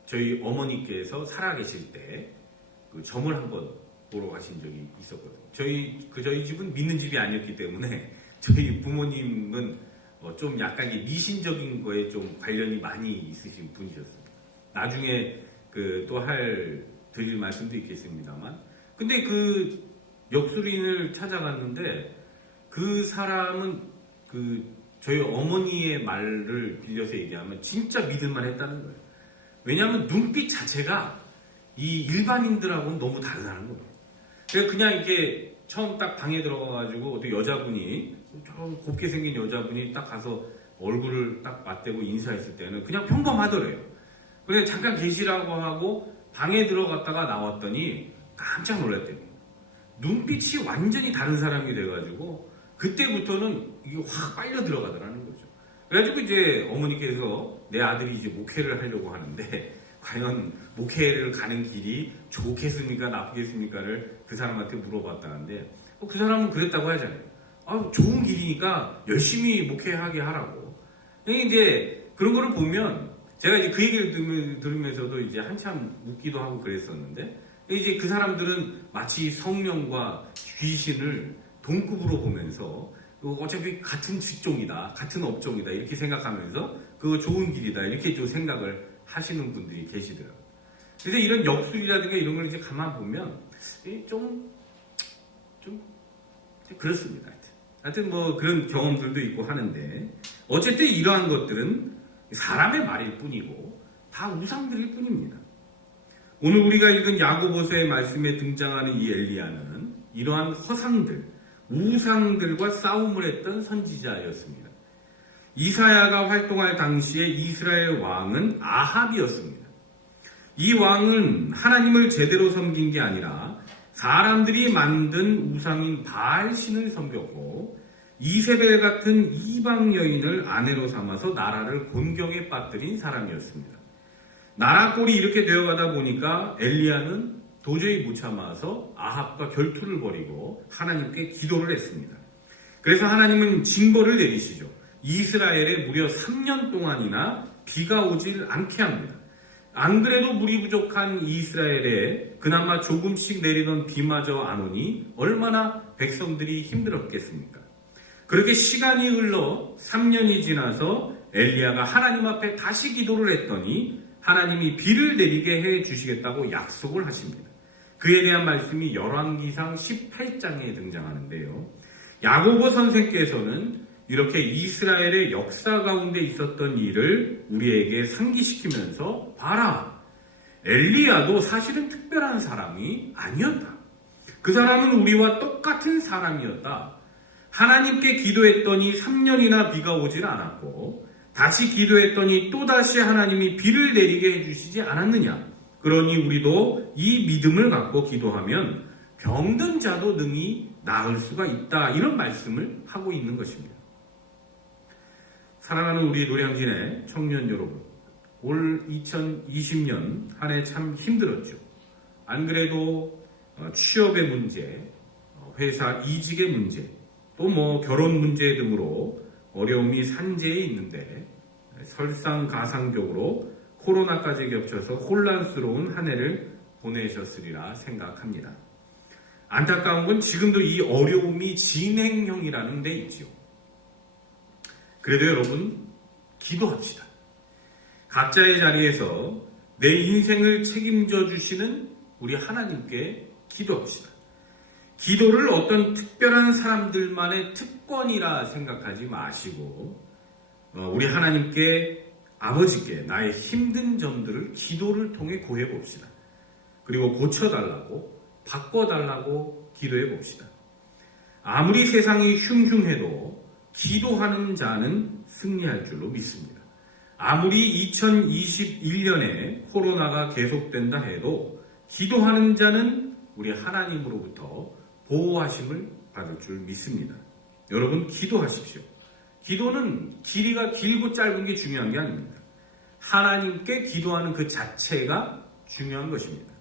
저희 어머니께서 살아계실 때 점을 한번 보러 가신 적이 있었거든요. 저희 집은 믿는 집이 아니었기 때문에 저희 부모님은 좀 약간 미신적인 거에 좀 관련이 많이 있으신 분이셨습니다. 나중에 또 드릴 말씀도 있겠습니다만, 근데 그 역술인을 찾아갔는데 그 사람은 저희 어머니의 말을 빌려서 얘기하면 진짜 믿을만 했다는 거예요. 왜냐하면 눈빛 자체가 이 일반인들하고는 너무 다르다는 거예요. 그래서 그냥 이렇게 처음 딱 방에 들어가가지고 또 여자분이 곱게 생긴 여자분이 딱 가서 얼굴을 딱 맞대고 인사했을 때는 그냥 평범하더래요. 그냥 잠깐 계시라고 하고 방에 들어갔다가 나왔더니 깜짝 놀랐대요. 눈빛이 완전히 다른 사람이 돼가지고 그때부터는 이게 확 빨려 들어가더라는 거죠. 그래가지고 이제 어머니께서 내 아들이 이제 목회를 하려고 하는데 과연 목회를 가는 길이 좋겠습니까 나쁘겠습니까를 그 사람한테 물어봤다는데 그 사람은 그랬다고 하잖아요. 좋은 길이니까 열심히 목회하게 하라고. 이제 그런 거를 보면 제가 이제 그 얘기를 들으면서도 이제 한참 웃기도 하고 그랬었는데 이제 그 사람들은 마치 성령과 귀신을 동급으로 보면서 어차피 같은 직종이다, 같은 업종이다 이렇게 생각하면서 그거 좋은 길이다 이렇게 좀 생각을 하시는 분들이 계시더라고요. 그래서 이런 역술이라든가 이런 걸 이제 가만 보면 좀 그렇습니다. 하여튼 뭐 그런 경험들도 있고 하는데 어쨌든 이러한 것들은 사람의 말일 뿐이고 다 우상들일 뿐입니다. 오늘 우리가 읽은 야고보서의 말씀에 등장하는 이 엘리야는 이러한 허상들, 우상들과 싸움을 했던 선지자였습니다. 이사야가 활동할 당시에 이스라엘 왕은 아합이었습니다. 이 왕은 하나님을 제대로 섬긴 게 아니라 사람들이 만든 우상인 바알신을 섬겼고 이세벨 같은 이방 여인을 아내로 삼아서 나라를 곤경에 빠뜨린 사람이었습니다. 나라 꼴이 이렇게 되어가다 보니까 엘리야는 도저히 못 참아서 아합과 결투를 벌이고 하나님께 기도를 했습니다. 그래서 하나님은 징벌을 내리시죠. 이스라엘에 무려 3년 동안이나 비가 오질 않게 합니다. 안 그래도 물이 부족한 이스라엘에 그나마 조금씩 내리던 비마저 안 오니 얼마나 백성들이 힘들었겠습니까? 그렇게 시간이 흘러 3년이 지나서 엘리야가 하나님 앞에 다시 기도를 했더니 하나님이 비를 내리게 해 주시겠다고 약속을 하십니다. 그에 대한 말씀이 열왕기상 18장에 등장하는데요. 야고보 선생께서는 이렇게 이스라엘의 역사 가운데 있었던 일을 우리에게 상기시키면서 봐라, 엘리야도 사실은 특별한 사람이 아니었다. 그 사람은 우리와 똑같은 사람이었다. 하나님께 기도했더니 3년이나 비가 오질 않았고 다시 기도했더니 또다시 하나님이 비를 내리게 해주시지 않았느냐. 그러니 우리도 이 믿음을 갖고 기도하면 병든 자도 능히 나을 수가 있다. 이런 말씀을 하고 있는 것입니다. 사랑하는 우리 노량진의 청년 여러분, 올 2020년 한 해 참 힘들었죠. 안 그래도 취업의 문제, 회사 이직의 문제, 또 결혼 문제 등으로 어려움이 산재해 있는데 설상가상적으로 코로나까지 겹쳐서 혼란스러운 한 해를 보내셨으리라 생각합니다. 안타까운 건 지금도 이 어려움이 진행형이라는 데 있죠. 그래도 여러분, 기도합시다. 각자의 자리에서 내 인생을 책임져 주시는 우리 하나님께 기도합시다. 기도를 어떤 특별한 사람들만의 특권이라 생각하지 마시고 우리 하나님께, 아버지께 나의 힘든 점들을 기도를 통해 구해봅시다. 그리고 고쳐달라고, 바꿔달라고 기도해봅시다. 아무리 세상이 흉흉해도 기도하는 자는 승리할 줄로 믿습니다. 아무리 2021년에 코로나가 계속된다 해도 기도하는 자는 우리 하나님으로부터 보호하심을 받을 줄 믿습니다. 여러분, 기도하십시오. 기도는 길이가 길고 짧은 게 중요한 게 아닙니다. 하나님께 기도하는 그 자체가 중요한 것입니다.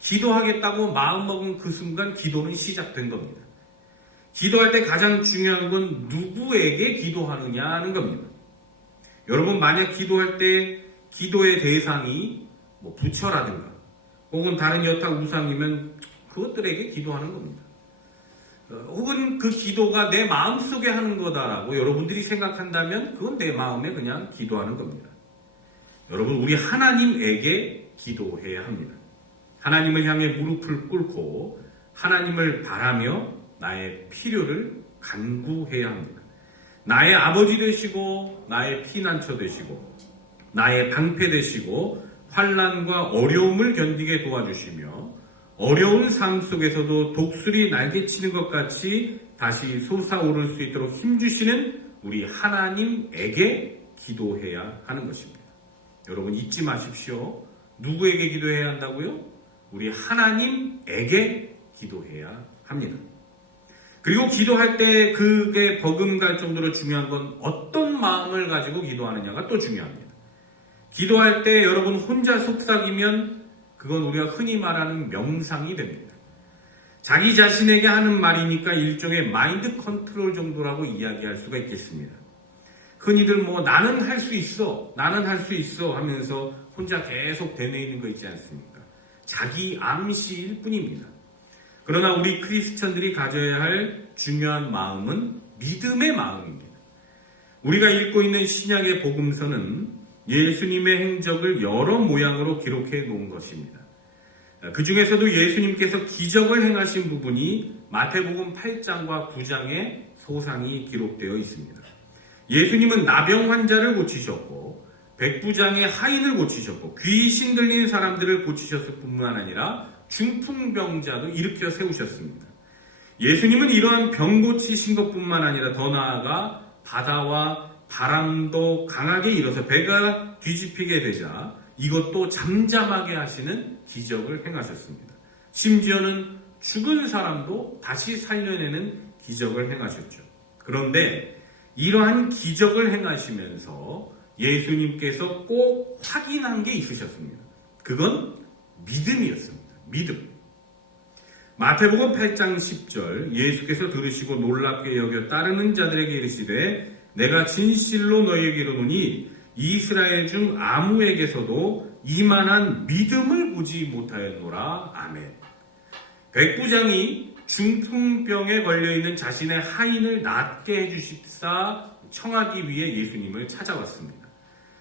기도하겠다고 마음먹은 그 순간 기도는 시작된 겁니다. 기도할 때 가장 중요한 건 누구에게 기도하느냐 하는 겁니다. 여러분, 만약 기도할 때 기도의 대상이 부처라든가 혹은 다른 여타 우상이면 그것들에게 기도하는 겁니다. 혹은 그 기도가 내 마음속에 하는 거다라고 여러분들이 생각한다면 그건 내 마음에 그냥 기도하는 겁니다. 여러분, 우리 하나님에게 기도해야 합니다. 하나님을 향해 무릎을 꿇고 하나님을 바라며 나의 필요를 간구해야 합니다. 나의 아버지 되시고 나의 피난처 되시고 나의 방패 되시고 환난과 어려움을 견디게 도와주시며 어려운 삶 속에서도 독수리 날개치는 것 같이 다시 솟아오를 수 있도록 힘주시는 우리 하나님에게 기도해야 하는 것입니다. 여러분, 잊지 마십시오. 누구에게 기도해야 한다고요? 우리 하나님에게 기도해야 합니다. 그리고 기도할 때 그게 버금갈 정도로 중요한 건 어떤 마음을 가지고 기도하느냐가 또 중요합니다. 기도할 때 여러분 혼자 속삭이면 그건 우리가 흔히 말하는 명상이 됩니다. 자기 자신에게 하는 말이니까 일종의 마인드 컨트롤 정도라고 이야기할 수가 있겠습니다. 흔히들 나는 할 수 있어, 나는 할 수 있어 하면서 혼자 계속 되뇌이는 거 있지 않습니까? 자기 암시일 뿐입니다. 그러나 우리 크리스천들이 가져야 할 중요한 마음은 믿음의 마음입니다. 우리가 읽고 있는 신약의 복음서는 예수님의 행적을 여러 모양으로 기록해 놓은 것입니다. 그 중에서도 예수님께서 기적을 행하신 부분이 마태복음 8장과 9장에 소상히 기록되어 있습니다. 예수님은 나병 환자를 고치셨고 백부장의 하인을 고치셨고 귀신 들린 사람들을 고치셨을 뿐만 아니라 중풍병자도 일으켜 세우셨습니다. 예수님은 이러한 병 고치신 것뿐만 아니라 더 나아가 바다와 바람도 강하게 일어서 배가 뒤집히게 되자 이것도 잠잠하게 하시는 기적을 행하셨습니다. 심지어는 죽은 사람도 다시 살려내는 기적을 행하셨죠. 그런데 이러한 기적을 행하시면서 예수님께서 꼭 확인한 게 있으셨습니다. 그건 믿음이었습니다. 믿음. 마태복음 8장 10절 예수께서 들으시고 놀랍게 여겨 따르는 자들에게 이르시되 내가 진실로 너희에게 이르노니 이스라엘 중 아무에게서도 이만한 믿음을 보지 못하였노라. 아멘. 백부장이 중풍병에 걸려있는 자신의 하인을 낫게 해주십사 청하기 위해 예수님을 찾아왔습니다.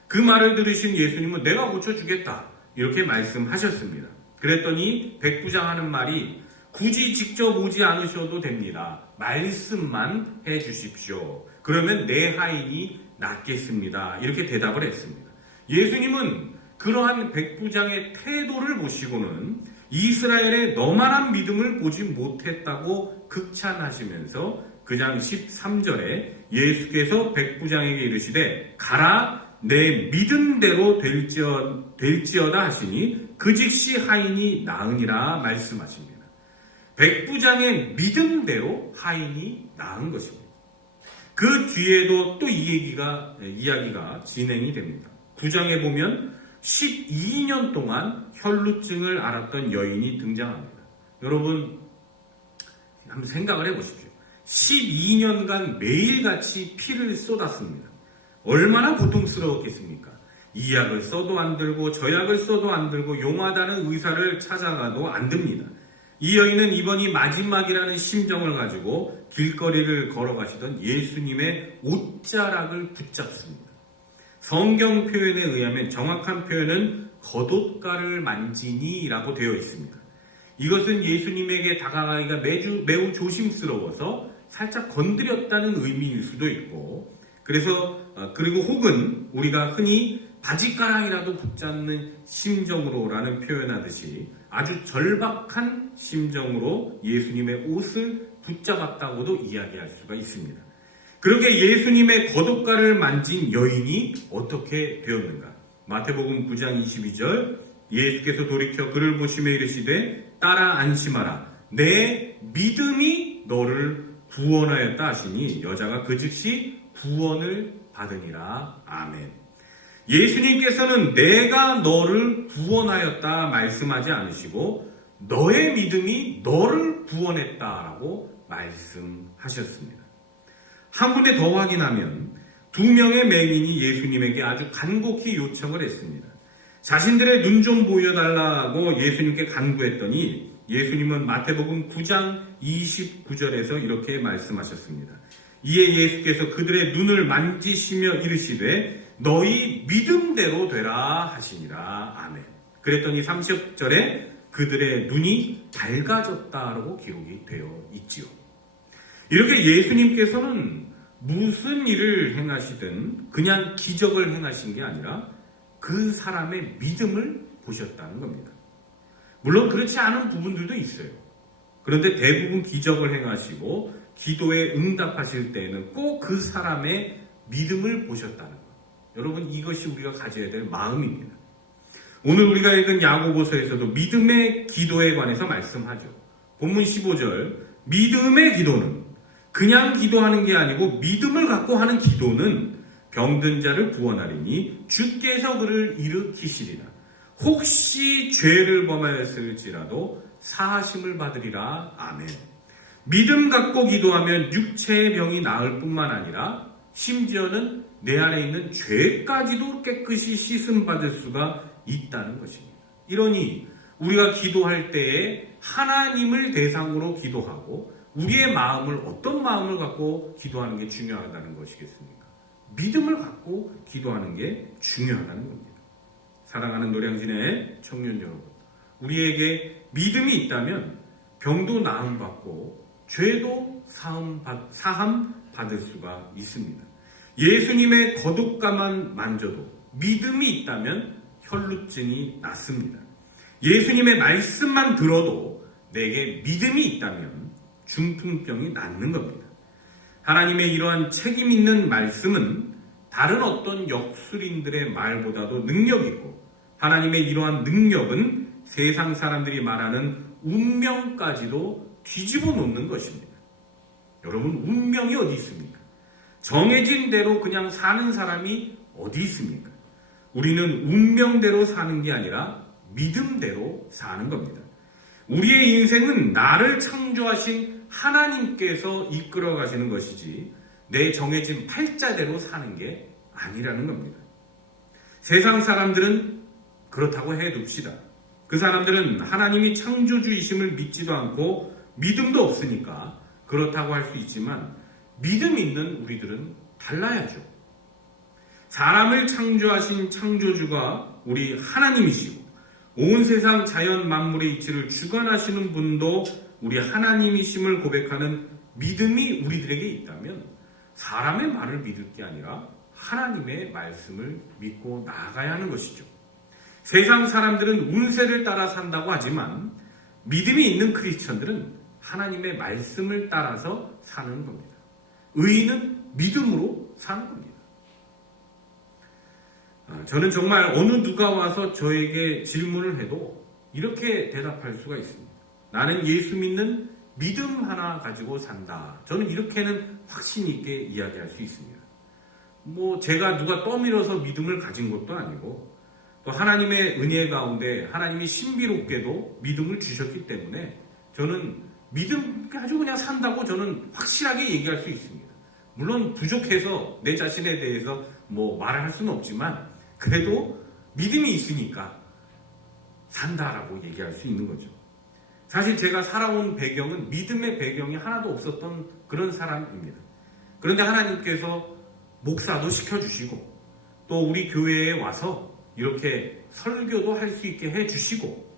그 말을 들으신 예수님은 내가 고쳐주겠다 이렇게 말씀하셨습니다. 그랬더니 백부장하는 말이 굳이 직접 오지 않으셔도 됩니다. 말씀만 해주십시오. 그러면 내 하인이 낫겠습니다. 이렇게 대답을 했습니다. 예수님은 그러한 백부장의 태도를 보시고는 이스라엘의 너만한 믿음을 보지 못했다고 극찬하시면서 그냥 13절에 예수께서 백부장에게 이르시되 가라 내 믿음대로 될지어다 하시니 그 즉시 하인이 나으니라 말씀하십니다. 백부장의 믿음대로 하인이 나은 것입니다. 그 뒤에도 또 이야기가 진행이 됩니다. 9장에 보면 12년 동안 혈루증을 앓았던 여인이 등장합니다. 여러분 한번 생각을 해보십시오. 12년간 매일같이 피를 쏟았습니다. 얼마나 고통스러웠겠습니까? 이 약을 써도 안 들고 저 약을 써도 안 들고 용하다는 의사를 찾아가도 안 듭니다. 이 여인은 이번이 마지막이라는 심정을 가지고 길거리를 걸어가시던 예수님의 옷자락을 붙잡습니다. 성경 표현에 의하면 정확한 표현은 겉옷가를 만지니 라고 되어 있습니다. 이것은 예수님에게 다가가기가 매우 조심스러워서 살짝 건드렸다는 의미일 수도 있고 그리고 혹은 우리가 흔히 바지가랑이라도 붙잡는 심정으로라는 표현하듯이 아주 절박한 심정으로 예수님의 옷을 붙잡았다고도 이야기할 수가 있습니다. 그렇게 예수님의 겉옷가를 만진 여인이 어떻게 되었는가? 마태복음 9장 22절 예수께서 돌이켜 그를 보시며 이르시되 따라 안심하라 내 믿음이 너를 구원하였다 하시니 여자가 그 즉시 구원을 받으니라. 아멘. 예수님께서는 내가 너를 구원하였다 말씀하지 않으시고 너의 믿음이 너를 구원했다라고 말씀하셨습니다. 한 군데 더 확인하면 2명의 맹인이 예수님에게 아주 간곡히 요청을 했습니다. 자신들의 눈 좀 보여달라고 예수님께 간구했더니 예수님은 마태복음 9장 29절에서 이렇게 말씀하셨습니다. 이에 예수께서 그들의 눈을 만지시며 이르시되 너희 믿음대로 되라 하시니라. 아멘. 그랬더니 30절에 그들의 눈이 밝아졌다라고 기록이 되어 있지요. 이렇게 예수님께서는 무슨 일을 행하시든 그냥 기적을 행하신 게 아니라 그 사람의 믿음을 보셨다는 겁니다. 물론 그렇지 않은 부분들도 있어요. 그런데 대부분 기적을 행하시고 기도에 응답하실 때에는 꼭 그 사람의 믿음을 보셨다는 것. 여러분 이것이 우리가 가져야 될 마음입니다. 오늘 우리가 읽은 야고보서에서도 믿음의 기도에 관해서 말씀하죠. 본문 15절 믿음의 기도는 그냥 기도하는 게 아니고 믿음을 갖고 하는 기도는 병든 자를 구원하리니 주께서 그를 일으키시리라. 혹시 죄를 범하였을지라도 사하심을 받으리라. 아멘. 믿음 갖고 기도하면 육체의 병이 나을 뿐만 아니라 심지어는 내 안에 있는 죄까지도 깨끗이 씻음 받을 수가 있다는 것입니다. 이러니 우리가 기도할 때에 하나님을 대상으로 기도하고 우리의 마음을 어떤 마음을 갖고 기도하는 게 중요하다는 것이겠습니까? 믿음을 갖고 기도하는 게 중요하다는 겁니다. 사랑하는 노량진의 청년 여러분, 우리에게 믿음이 있다면 병도 나음 받고 죄도 사함 받을 수가 있습니다. 예수님의 겉옷가만 만져도 믿음이 있다면 혈루증이 낫습니다. 예수님의 말씀만 들어도 내게 믿음이 있다면 중풍병이 낫는 겁니다. 하나님의 이러한 책임 있는 말씀은 다른 어떤 역술인들의 말보다도 능력 있고 하나님의 이러한 능력은 세상 사람들이 말하는 운명까지도 뒤집어 놓는 것입니다. 여러분 운명이 어디 있습니까? 정해진 대로 그냥 사는 사람이 어디 있습니까? 우리는 운명대로 사는 게 아니라 믿음대로 사는 겁니다. 우리의 인생은 나를 창조하신 하나님께서 이끌어 가시는 것이지 내 정해진 팔자대로 사는 게 아니라는 겁니다. 세상 사람들은 그렇다고 해둡시다. 그 사람들은 하나님이 창조주이심을 믿지도 않고 믿음도 없으니까 그렇다고 할 수 있지만 믿음 있는 우리들은 달라야죠. 사람을 창조하신 창조주가 우리 하나님이시고 온 세상 자연 만물의 이치를 주관하시는 분도 우리 하나님이심을 고백하는 믿음이 우리들에게 있다면 사람의 말을 믿을 게 아니라 하나님의 말씀을 믿고 나아가야 하는 것이죠. 세상 사람들은 운세를 따라 산다고 하지만 믿음이 있는 크리스천들은 하나님의 말씀을 따라서 사는 겁니다. 의인은 믿음으로 사는 겁니다. 저는 정말 어느 누가 와서 저에게 질문을 해도 이렇게 대답할 수가 있습니다. 나는 예수 믿는 믿음 하나 가지고 산다. 저는 이렇게는 확신 있게 이야기할 수 있습니다. 제가 누가 떠밀어서 믿음을 가진 것도 아니고 또 하나님의 은혜 가운데 하나님이 신비롭게도 믿음을 주셨기 때문에 저는 믿음 가지고 그냥 산다고 저는 확실하게 얘기할 수 있습니다. 물론 부족해서 내 자신에 대해서 말을 할 수는 없지만 그래도 믿음이 있으니까 산다라고 얘기할 수 있는 거죠. 사실 제가 살아온 배경은 믿음의 배경이 하나도 없었던 그런 사람입니다. 그런데 하나님께서 목사도 시켜주시고 또 우리 교회에 와서 이렇게 설교도 할 수 있게 해주시고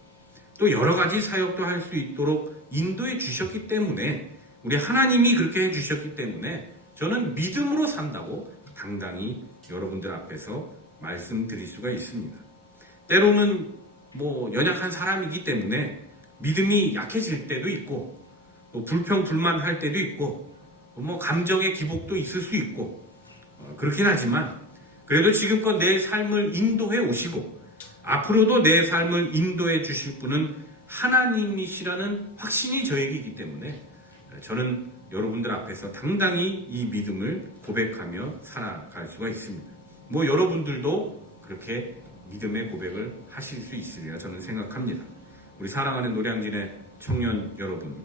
또 여러 가지 사역도 할 수 있도록 인도해 주셨기 때문에 우리 하나님이 그렇게 해주셨기 때문에 저는 믿음으로 산다고 당당히 여러분들 앞에서 말씀드릴 수가 있습니다. 때로는 연약한 사람이기 때문에 믿음이 약해질 때도 있고 또 불평불만할 때도 있고 감정의 기복도 있을 수 있고 그렇긴 하지만 그래도 지금껏 내 삶을 인도해 오시고 앞으로도 내 삶을 인도해 주실 분은 하나님이시라는 확신이 저에게 있기 때문에 저는 여러분들 앞에서 당당히 이 믿음을 고백하며 살아갈 수가 있습니다. 여러분들도 그렇게 믿음의 고백을 하실 수 있으리라 저는 생각합니다. 우리 사랑하는 노량진의 청년 여러분,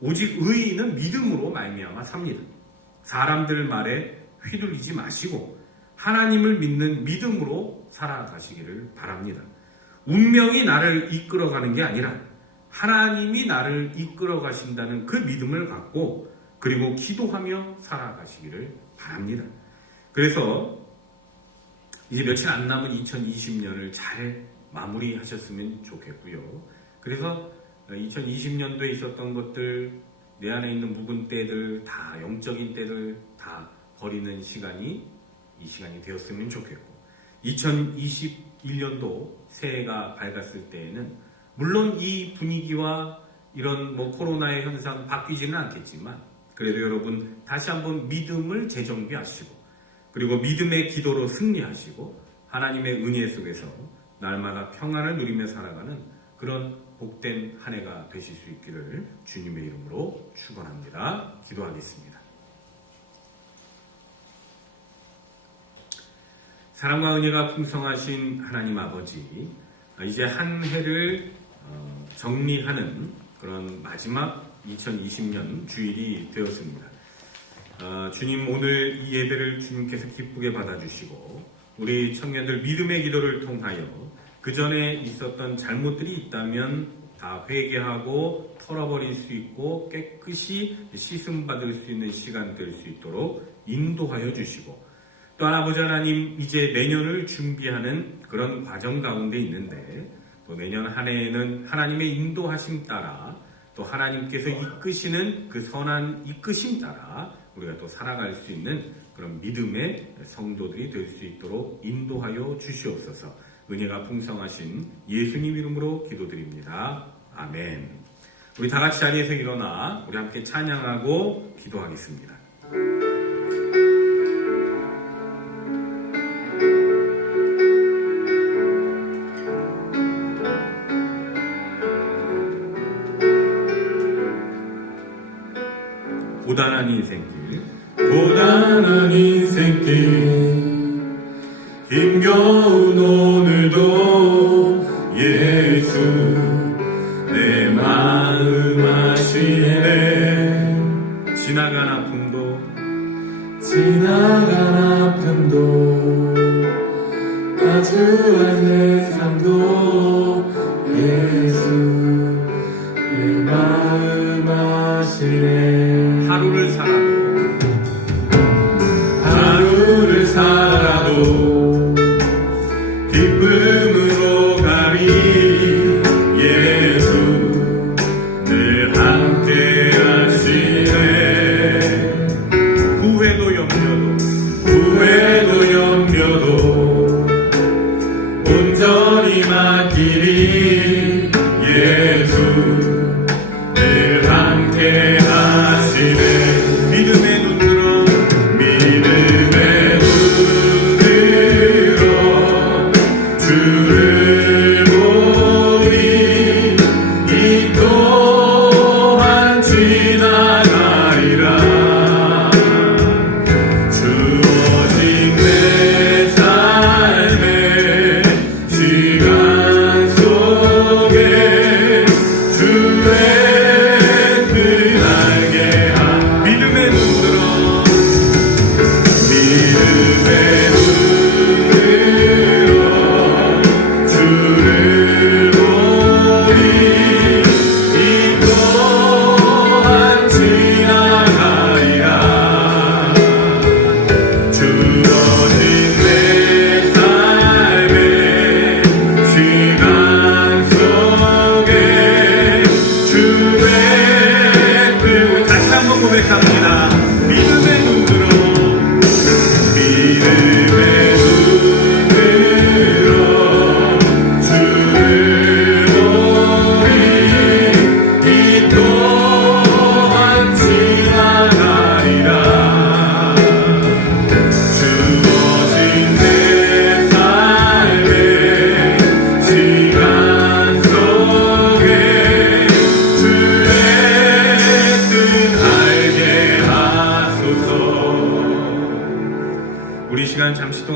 오직 의인은 믿음으로 말미암아 삽니다. 사람들 말에 휘둘리지 마시고 하나님을 믿는 믿음으로 살아가시기를 바랍니다. 운명이 나를 이끌어가는 게 아니라 하나님이 나를 이끌어 가신다는 그 믿음을 갖고 그리고 기도하며 살아가시기를 바랍니다. 그래서 이제 며칠 안 남은 2020년을 잘 마무리하셨으면 좋겠고요. 그래서 2020년도에 있었던 것들, 내 안에 있는 묵은 때들, 다 영적인 때들 다 버리는 시간이 이 시간이 되었으면 좋겠고 2021년도 새해가 밝았을 때에는 물론 이 분위기와 이런 코로나의 현상 바뀌지는 않겠지만 그래도 여러분 다시 한번 믿음을 재정비하시고 그리고 믿음의 기도로 승리하시고 하나님의 은혜 속에서 날마다 평안을 누리며 살아가는 그런 복된 한 해가 되실 수 있기를 주님의 이름으로 축원합니다. 기도하겠습니다. 사랑과 은혜가 풍성하신 하나님 아버지, 이제 한 해를 정리하는 그런 마지막 2020년 주일이 되었습니다. 주님, 오늘 이 예배를 주님께서 기쁘게 받아주시고 우리 청년들 믿음의 기도를 통하여 그 전에 있었던 잘못들이 있다면 다 회개하고 털어버릴 수 있고 깨끗이 씻음받을 수 있는 시간 될 수 있도록 인도하여 주시고 또 아버지 하나님, 이제 내년을 준비하는 그런 과정 가운데 있는데 또 내년 한 해에는 하나님의 인도하심 따라 또 하나님께서 이끄시는 그 선한 이끄심 따라 우리가 또 살아갈 수 있는 그런 믿음의 성도들이 될 수 있도록 인도하여 주시옵소서. 은혜가 풍성하신 예수님 이름으로 기도드립니다. 아멘. 우리 다 같이 자리에서 일어나 우리 함께 찬양하고 기도하겠습니다. 고단한 인생길, 고단한 인생길 힘겨운 오늘도 예수 내 마음 아시네. 지나간 아픔도 마주한 내 삶도 예수 내 마음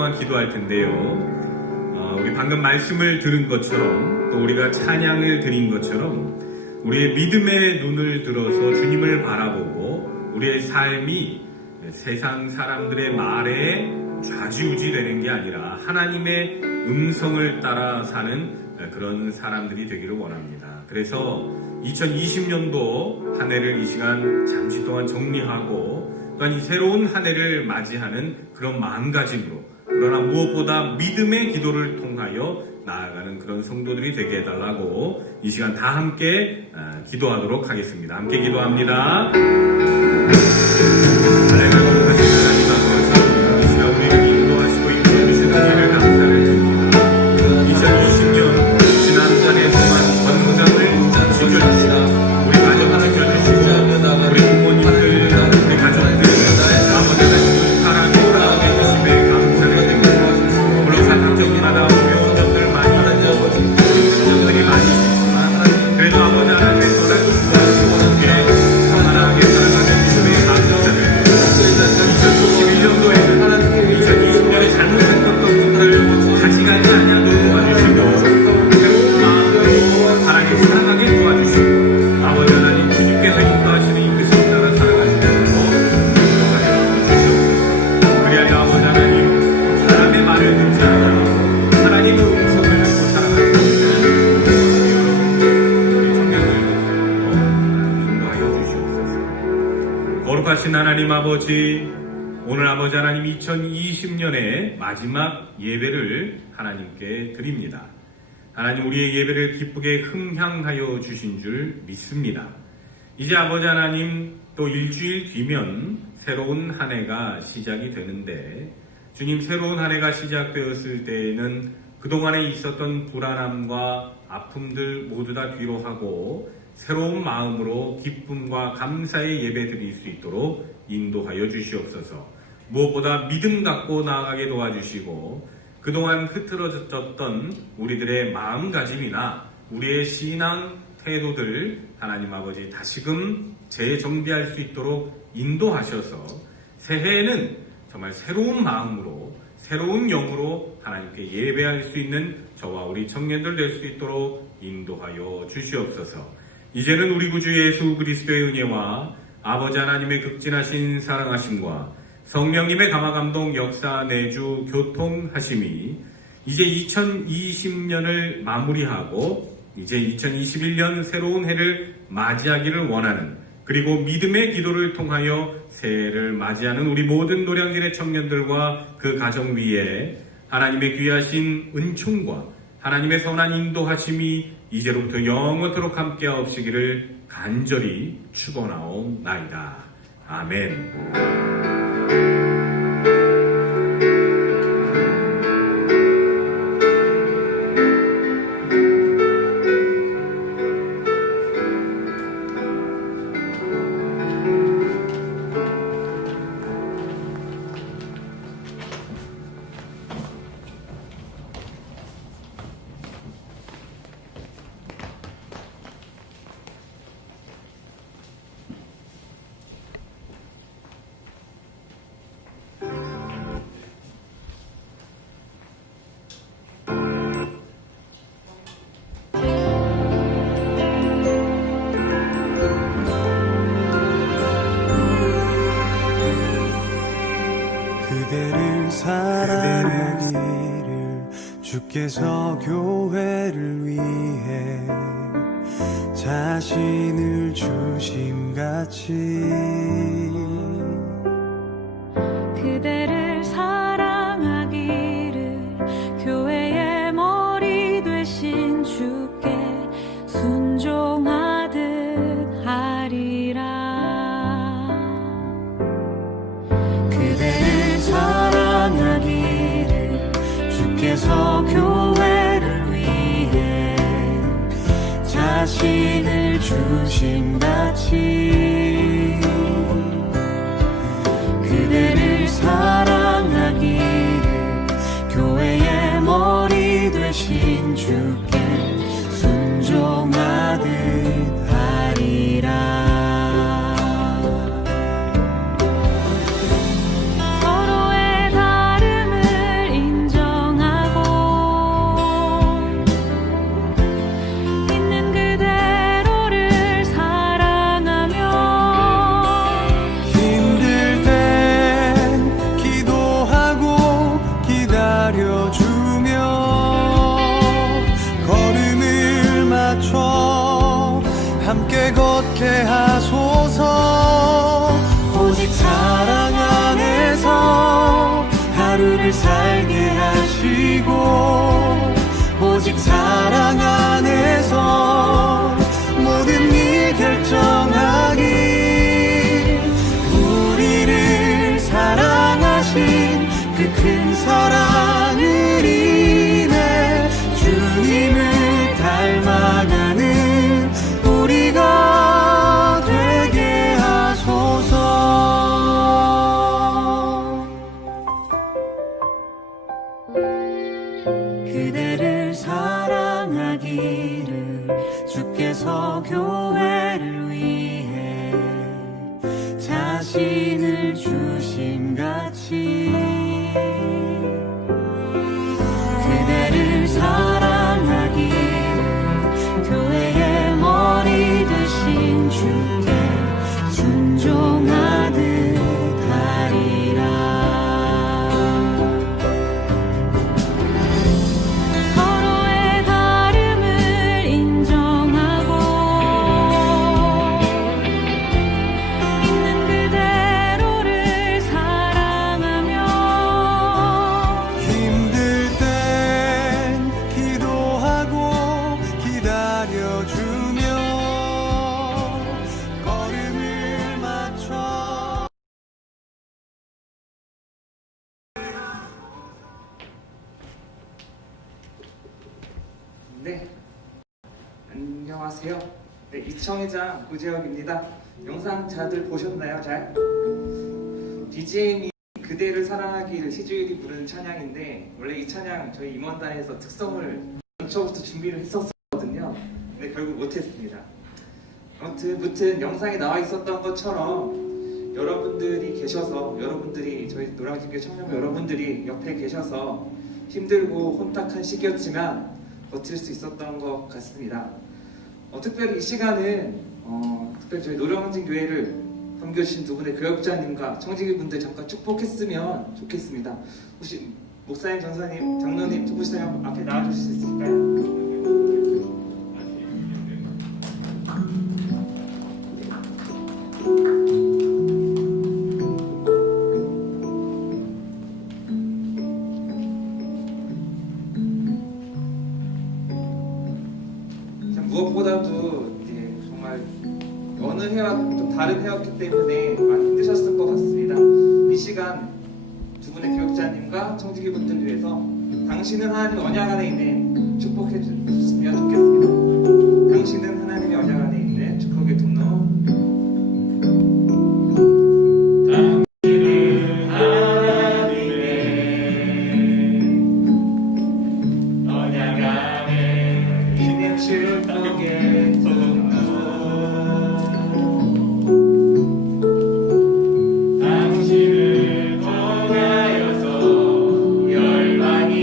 동안 기도할 텐데요. 우리 방금 말씀을 들은 것처럼 또 우리가 찬양을 드린 것처럼 우리의 믿음의 눈을 들어서 주님을 바라보고 우리의 삶이 세상 사람들의 말에 좌지우지 되는 게 아니라 하나님의 음성을 따라 사는 그런 사람들이 되기를 원합니다. 그래서 2020년도 한 해를 이 시간 잠시 동안 정리하고 또한 이 새로운 한 해를 맞이하는 그런 마음가짐으로, 그러나 무엇보다 믿음의 기도를 통하여 나아가는 그런 성도들이 되게 해달라고 이 시간 다 함께 기도하도록 하겠습니다. 함께 기도합니다. 하나님 아버지, 이 시간 우리를 인도하시고 이끌어주시는 일을 감사를 드립니다. 2020년 지난 한 해 동안 건강을 지켜주시고 우리 가정을 지켜주시고 우리 부모님들, 우리 가족들, 아버지가 사랑이 살아가게 해주심에 감사를 드립니다. 물론 사탕적마다 어려운 점들 많이 있고 힘든 점들이 많이 있지만 그래도 아버지 하나님의 선한 도와주시기에 평안하게 살아가게 해주심에 감사를 드립니다. 2021년도에는 2020년에 잘못했던 것들을 다시 가지 않냐도 도와주시고 새로운 마음으로 하나님 살아가게 도와주시고 아버지 하나님 주님께서 인도하시는 이 뜻을 따라 살아가시는 인도하여 주시옵소서. 그리하여 아버지 하나님 사람의 말을 듣지 않아 하나님의 음성을 듣고 살아가는 우리 청년들 인도하여 주시옵소서. 거룩하신 하나님 아버지, 오늘 아버지 하나님 2020년의 마지막 예배를 하나님께 드립니다. 하나님 우리의 예배를 기쁘게 흥향하여 주신 줄 믿습니다. 이제 아버지 하나님 또 일주일 뒤면 새로운 한 해가 시작이 되는데 주님, 새로운 한 해가 시작되었을 때에는 그동안에 있었던 불안함과 아픔들 모두 다 뒤로 하고 새로운 마음으로 기쁨과 감사의 예배 드릴 수 있도록 인도하여 주시옵소서. 무엇보다 믿음 갖고 나아가게 도와주시고 그동안 흐트러졌던 우리들의 마음가짐이나 우리의 신앙 태도들 하나님 아버지 다시금 재정비할 수 있도록 인도하셔서 새해에는 정말 새로운 마음으로 새로운 영으로 하나님께 예배할 수 있는 저와 우리 청년들 될 수 있도록 인도하여 주시옵소서. 이제는 우리 구주 예수 그리스도의 은혜와 아버지 하나님의 극진하신 사랑하심과 성령님의 감화감동 역사 내주 교통하심이 이제 2020년을 마무리하고 이제 2021년 새로운 해를 맞이하기를 원하는, 그리고 믿음의 기도를 통하여 새해를 맞이하는 우리 모든 노량진의 청년들과 그 가정 위에 하나님의 귀하신 은총과 하나님의 선한 인도하심이 이제로부터 영원토록 함께하옵시기를 간절히 축원하옵나이다. 아멘. 그대를 사랑하기를 주께서 교회를 위해 자신을 주심같이 그대를 사랑하기를 교회의 머리 되신 주께 순종하듯 하리라. 그대를 사랑하기를 주께서 교회를 위해 자신을 주심같이 그대를 사랑하기를 교회의 머리 되신 주께 순종하듯 하리라. 서로의 다름을 함께 걷게 하소서. 오직 사랑 안에서 하루를 살게 하시고, 오직 사랑 안에서 모든 일 결정하기, 우리를 사랑하신 그 큰 사랑을 인해 주님을 닮아가는 우리가 되게 하소서. 그대를 사랑하기를 주께서 교회를 위해 자신을 주심같이 그대를 사랑하기를 교회의 머리 되신 주께 순종하듯 하리라. 서로의 다름을 인정하고 있는 그대로를 사랑하며 힘들 땐 기도하고 기다려주며 걸음을 맞춰. 네, 안녕하세요. 네, 이청회장 구재혁입니다. 영상 다들 보셨나요? 잘? BGM이 그대를 사랑하기를 시주일이 부르는 찬양인데, 원래 이 찬양 저희 임원단에서 특성을 연초부터 준비를 했었거든요. 근데 결국 못했습니다. 아무튼 영상에 나와 있었던 것처럼 여러분들이 계셔서, 여러분들이 저희 노량진교 청년부 여러분들이 옆에 계셔서 힘들고 혼탁한 시기였지만 버틸 수 있었던 것 같습니다. 특별히 이 시간은 특별히 저희 노량진 교회를 섬겨주신 두 분의 교역자님과 청지기분들 잠깐 축복했으면 좋겠습니다. 혹시 목사님, 전사님, 장로님 두 분씩 앞에 나와주실 수 있을까요? 무엇보다도 이제 정말 어느 해와 좀 다른 해였기 때문에 많이 힘드셨을 것 같습니다. 이 시간 두 분의 교육자님과 청지기분들 위해서 당신은 하나님의 언약 안에 있는 축복해 주셨으면 좋겠습니다. 당신은 하나님의 언약 안에 있는 축복의 통로. 당신은 하나님의 언약 안에 있는 축복의 통로. 당신을 통하여서 열방이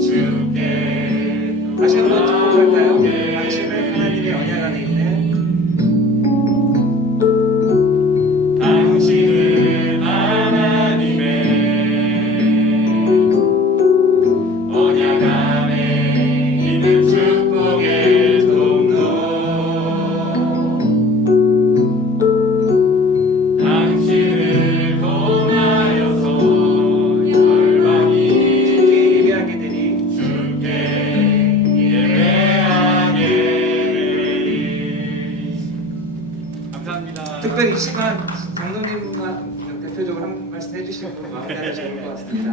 주께. 다시 한번 축복할까요? 당신은 하나님의 언약 안에 있는, 당신은 하나님의 언약 안에 있는 축복의 통로. 당신을 통하여서 열방이 주께 예배하게 되리, 주께 예배하게 되리. 감사합니다. 특별히 이 시간 장로님과 대표적으로 한 말씀 해주시고 마무리하면 좋을 것 같습니다.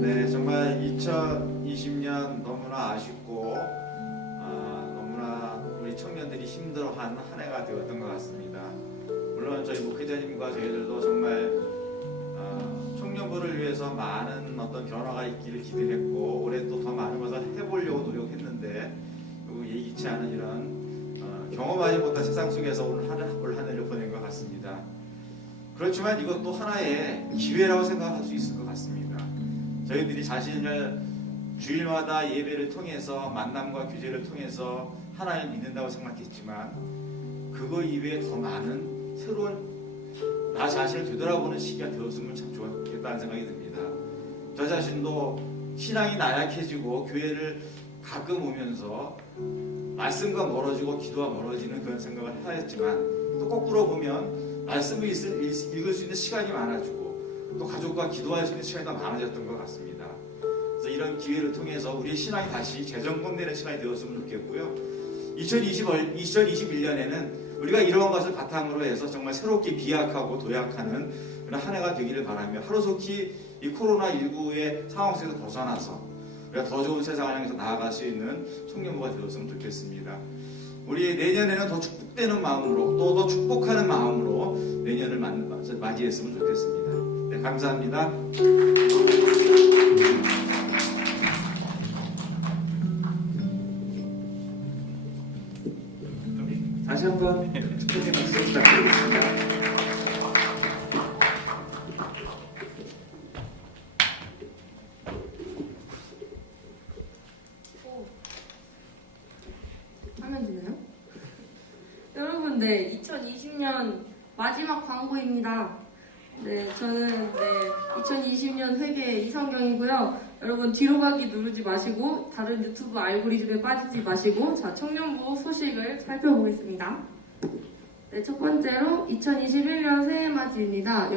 네, 정말 2020년 너무나 아쉽고 너무나 우리 청년들이 힘들어한 한 해가 되었던 것 같습니다. 물론 저희 목회자님과 저희들도 정말 청년부를 위해서 많은 어떤 변화가 있기를 기대했고 올해 또 더 많은 것을 해보려고 노력했는데 예기치 않은 이런 경험하지 못한 세상 속에서 올 한 해를 보낸 것 같습니다. 그렇지만 이것도 하나의 기회라고 생각할 수 있을 것 같습니다. 저희들이 자신을 주일마다 예배를 통해서 만남과 교제를 통해서 하나님을 믿는다고 생각했지만 그거 이외에 더 많은 새로운 나 자신을 되돌아보는 시기가 되었으면 참 좋겠다는 생각이 듭니다. 저 자신도 신앙이 나약해지고 교회를 가끔 오면서 말씀과 멀어지고 기도와 멀어지는 그런 생각을 하였지만 또 거꾸로 보면 말씀을 읽을 수 있는 시간이 많아지고 또 가족과 기도할 수 있는 시간이 더 많아졌던 것 같습니다. 그래서 이런 기회를 통해서 우리의 신앙이 다시 재점검되는 시간이 되었으면 좋겠고요. 2021년에는 우리가 이러한 것을 바탕으로 해서 정말 새롭게 비약하고 도약하는 그런 한 해가 되기를 바라며 하루속히 이 코로나19의 상황 속에서 벗어나서 우리가 더 좋은 세상을 향해서 나아갈 수 있는 청년부가 되었으면 좋겠습니다. 우리 내년에는 더 축복되는 마음으로 또 더 축복하는 마음으로 내년을 맞이했으면 좋겠습니다. 네, 감사합니다. 다시 한번 축복의 박수 부탁드리겠습니다. 하면 되나요? 여러분, 네, 2020년 마지막 광고입니다. 네, 저는 2020년 회계 이성경이고요. 여러분, 뒤로 가기 누르지 마시고 다른 유튜브 알고리즘에 빠지지 마시고 자, 청년부 소식을 살펴보겠습니다. 네, 첫 번째로 2021년 새해맞이입니다.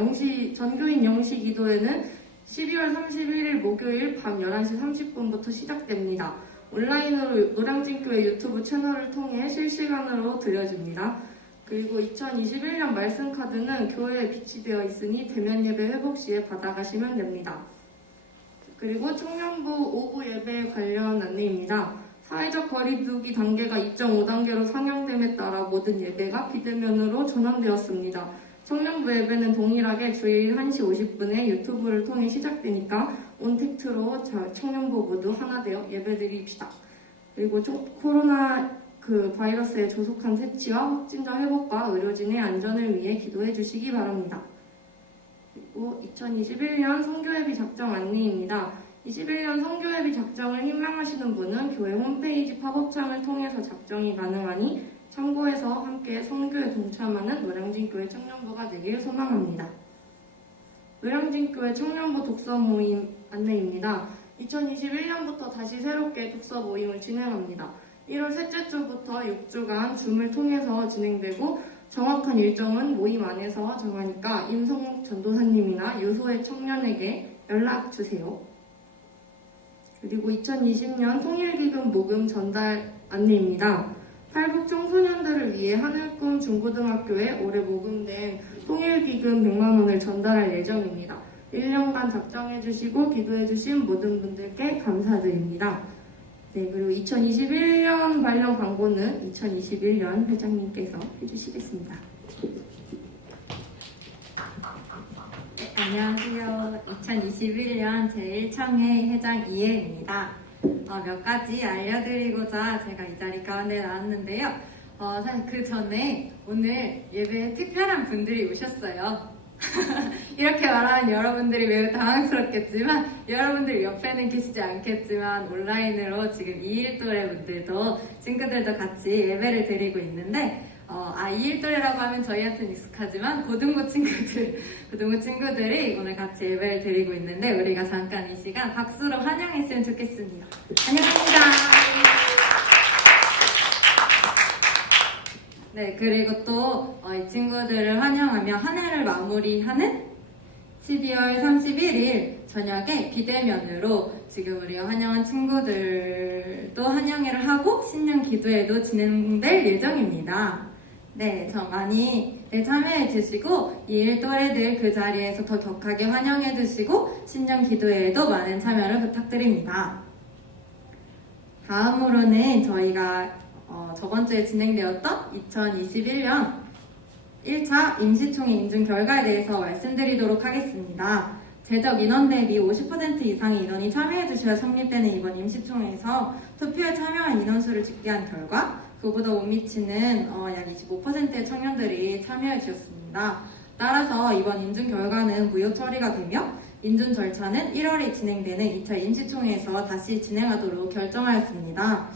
전교인 영시 기도회는 12월 31일 목요일 밤 11시 30분부터 시작됩니다. 온라인으로 노량진교회 유튜브 채널을 통해 실시간으로 들려줍니다. 그리고 2021년 말씀카드는 교회에 비치되어 있으니 대면 예배 회복 시에 받아가시면 됩니다. 그리고 청년부 오후 예배 관련 안내입니다. 사회적 거리두기 단계가 2.5단계로 상향됨에 따라 모든 예배가 비대면으로 전환되었습니다. 청년부 예배는 동일하게 주일 1시 50분에 유튜브를 통해 시작되니까 온택트로 청년부 모두 하나 되어 예배드립시다. 그리고 코로나 바이러스의 조속한 퇴치와 확진자 회복과 의료진의 안전을 위해 기도해 주시기 바랍니다. 그리고 2021년 선교예비 작정 안내입니다. 21년 선교예비 작정을 희망하시는 분은 교회 홈페이지 팝업창을 통해서 작정이 가능하니 참고해서 함께 선교에 동참하는 노량진교회 청년부가 되길 소망합니다. 노량진교회 청년부 독서 모임 안내입니다. 2021년부터 다시 새롭게 독서 모임을 진행합니다. 1월 셋째 주부터 6주간 줌을 통해서 진행되고 정확한 일정은 모임 안에서 정하니까 임성욱 전도사님이나 유소의 청년에게 연락 주세요. 그리고 2020년 통일기금 모금 전달 안내입니다. 탈북 청소년들을 위해 하늘꿈 중고등학교에 올해 모금된 통일기금 100만 원을 전달할 예정입니다. 1년간 작정해주시고 기도해주신 모든 분들께 감사드립니다. 네, 그리고 2021년 관련 광고는 2021년 회장님께서 해주시겠습니다. 네, 안녕하세요. 2021년 제1청회 회장 이혜입니다. 몇 가지 알려드리고자 제가 이 자리 가운데 나왔는데요. 사실 그 전에 오늘 예배에 특별한 분들이 오셨어요. 이렇게 말하면 여러분들이 매우 당황스럽겠지만 여러분들 옆에는 계시지 않겠지만 온라인으로 지금 2일또래 분들도 친구들도 같이 예배를 드리고 있는데 2일또래라고 하면 저희한테는 익숙하지만 고등부 친구들이 오늘 같이 예배를 드리고 있는데 우리가 잠깐 이 시간 박수로 환영했으면 좋겠습니다. 안녕하십니까. 네, 그리고 또 이 친구들을 환영하며 한 해를 마무리하는 12월 31일 저녁에 비대면으로 지금 우리가 환영한 친구들도 환영회를 하고 신년 기도회도 진행될 예정입니다. 네, 저 많이 참여해 주시고 2일 또래들 그 자리에서 더 격하게 환영해 주시고 신년 기도회에도 많은 참여를 부탁드립니다. 다음으로는 저희가 저번 주에 진행되었던 2021년 1차 임시총회 인준 결과에 대해서 말씀드리도록 하겠습니다. 제적 인원 대비 50% 이상의 인원이 참여해 주셔야 성립되는 이번 임시총회에서 투표에 참여한 인원수를 집계한 결과 그보다 못 미치는 약 25%의 청년들이 참여해 주셨습니다. 따라서 이번 인준 결과는 무효 처리가 되며 인준 절차는 1월에 진행되는 2차 임시총회에서 다시 진행하도록 결정하였습니다.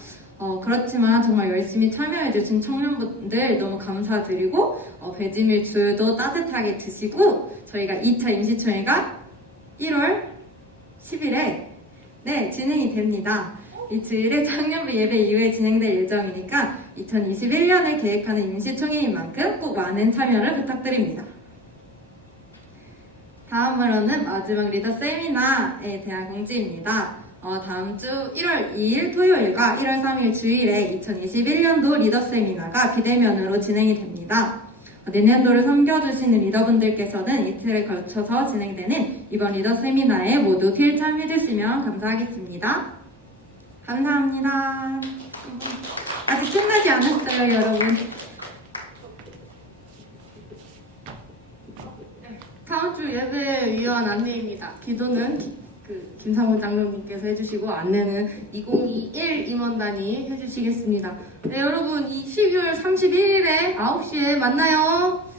그렇지만 정말 열심히 참여해주신 청년분들 너무 감사드리고 배지밀주도 따뜻하게 드시고 저희가 2차 임시총회가 1월 10일에 네, 진행이 됩니다. 이 주일에 창년부 예배 이후에 진행될 예정이니까 2021년을 계획하는 임시총회인 만큼 꼭 많은 참여를 부탁드립니다. 다음으로는 마지막 리더 세미나에 대한 공지입니다. 다음 주 1월 2일 토요일과 1월 3일 주일에 2021년도 리더 세미나가 비대면으로 진행이 됩니다. 내년도를 섬겨주시는 리더분들께서는 이틀에 걸쳐서 진행되는 이번 리더 세미나에 모두 필참해주시면 감사하겠습니다. 감사합니다. 아직 끝나지 않았어요, 여러분. 다음 주 예배 위원 안내입니다. 기도는 김상훈 장로님께서 해주시고 안내는 2021 임원단이 해주시겠습니다. 네, 여러분 12월 31일에 9시에 만나요.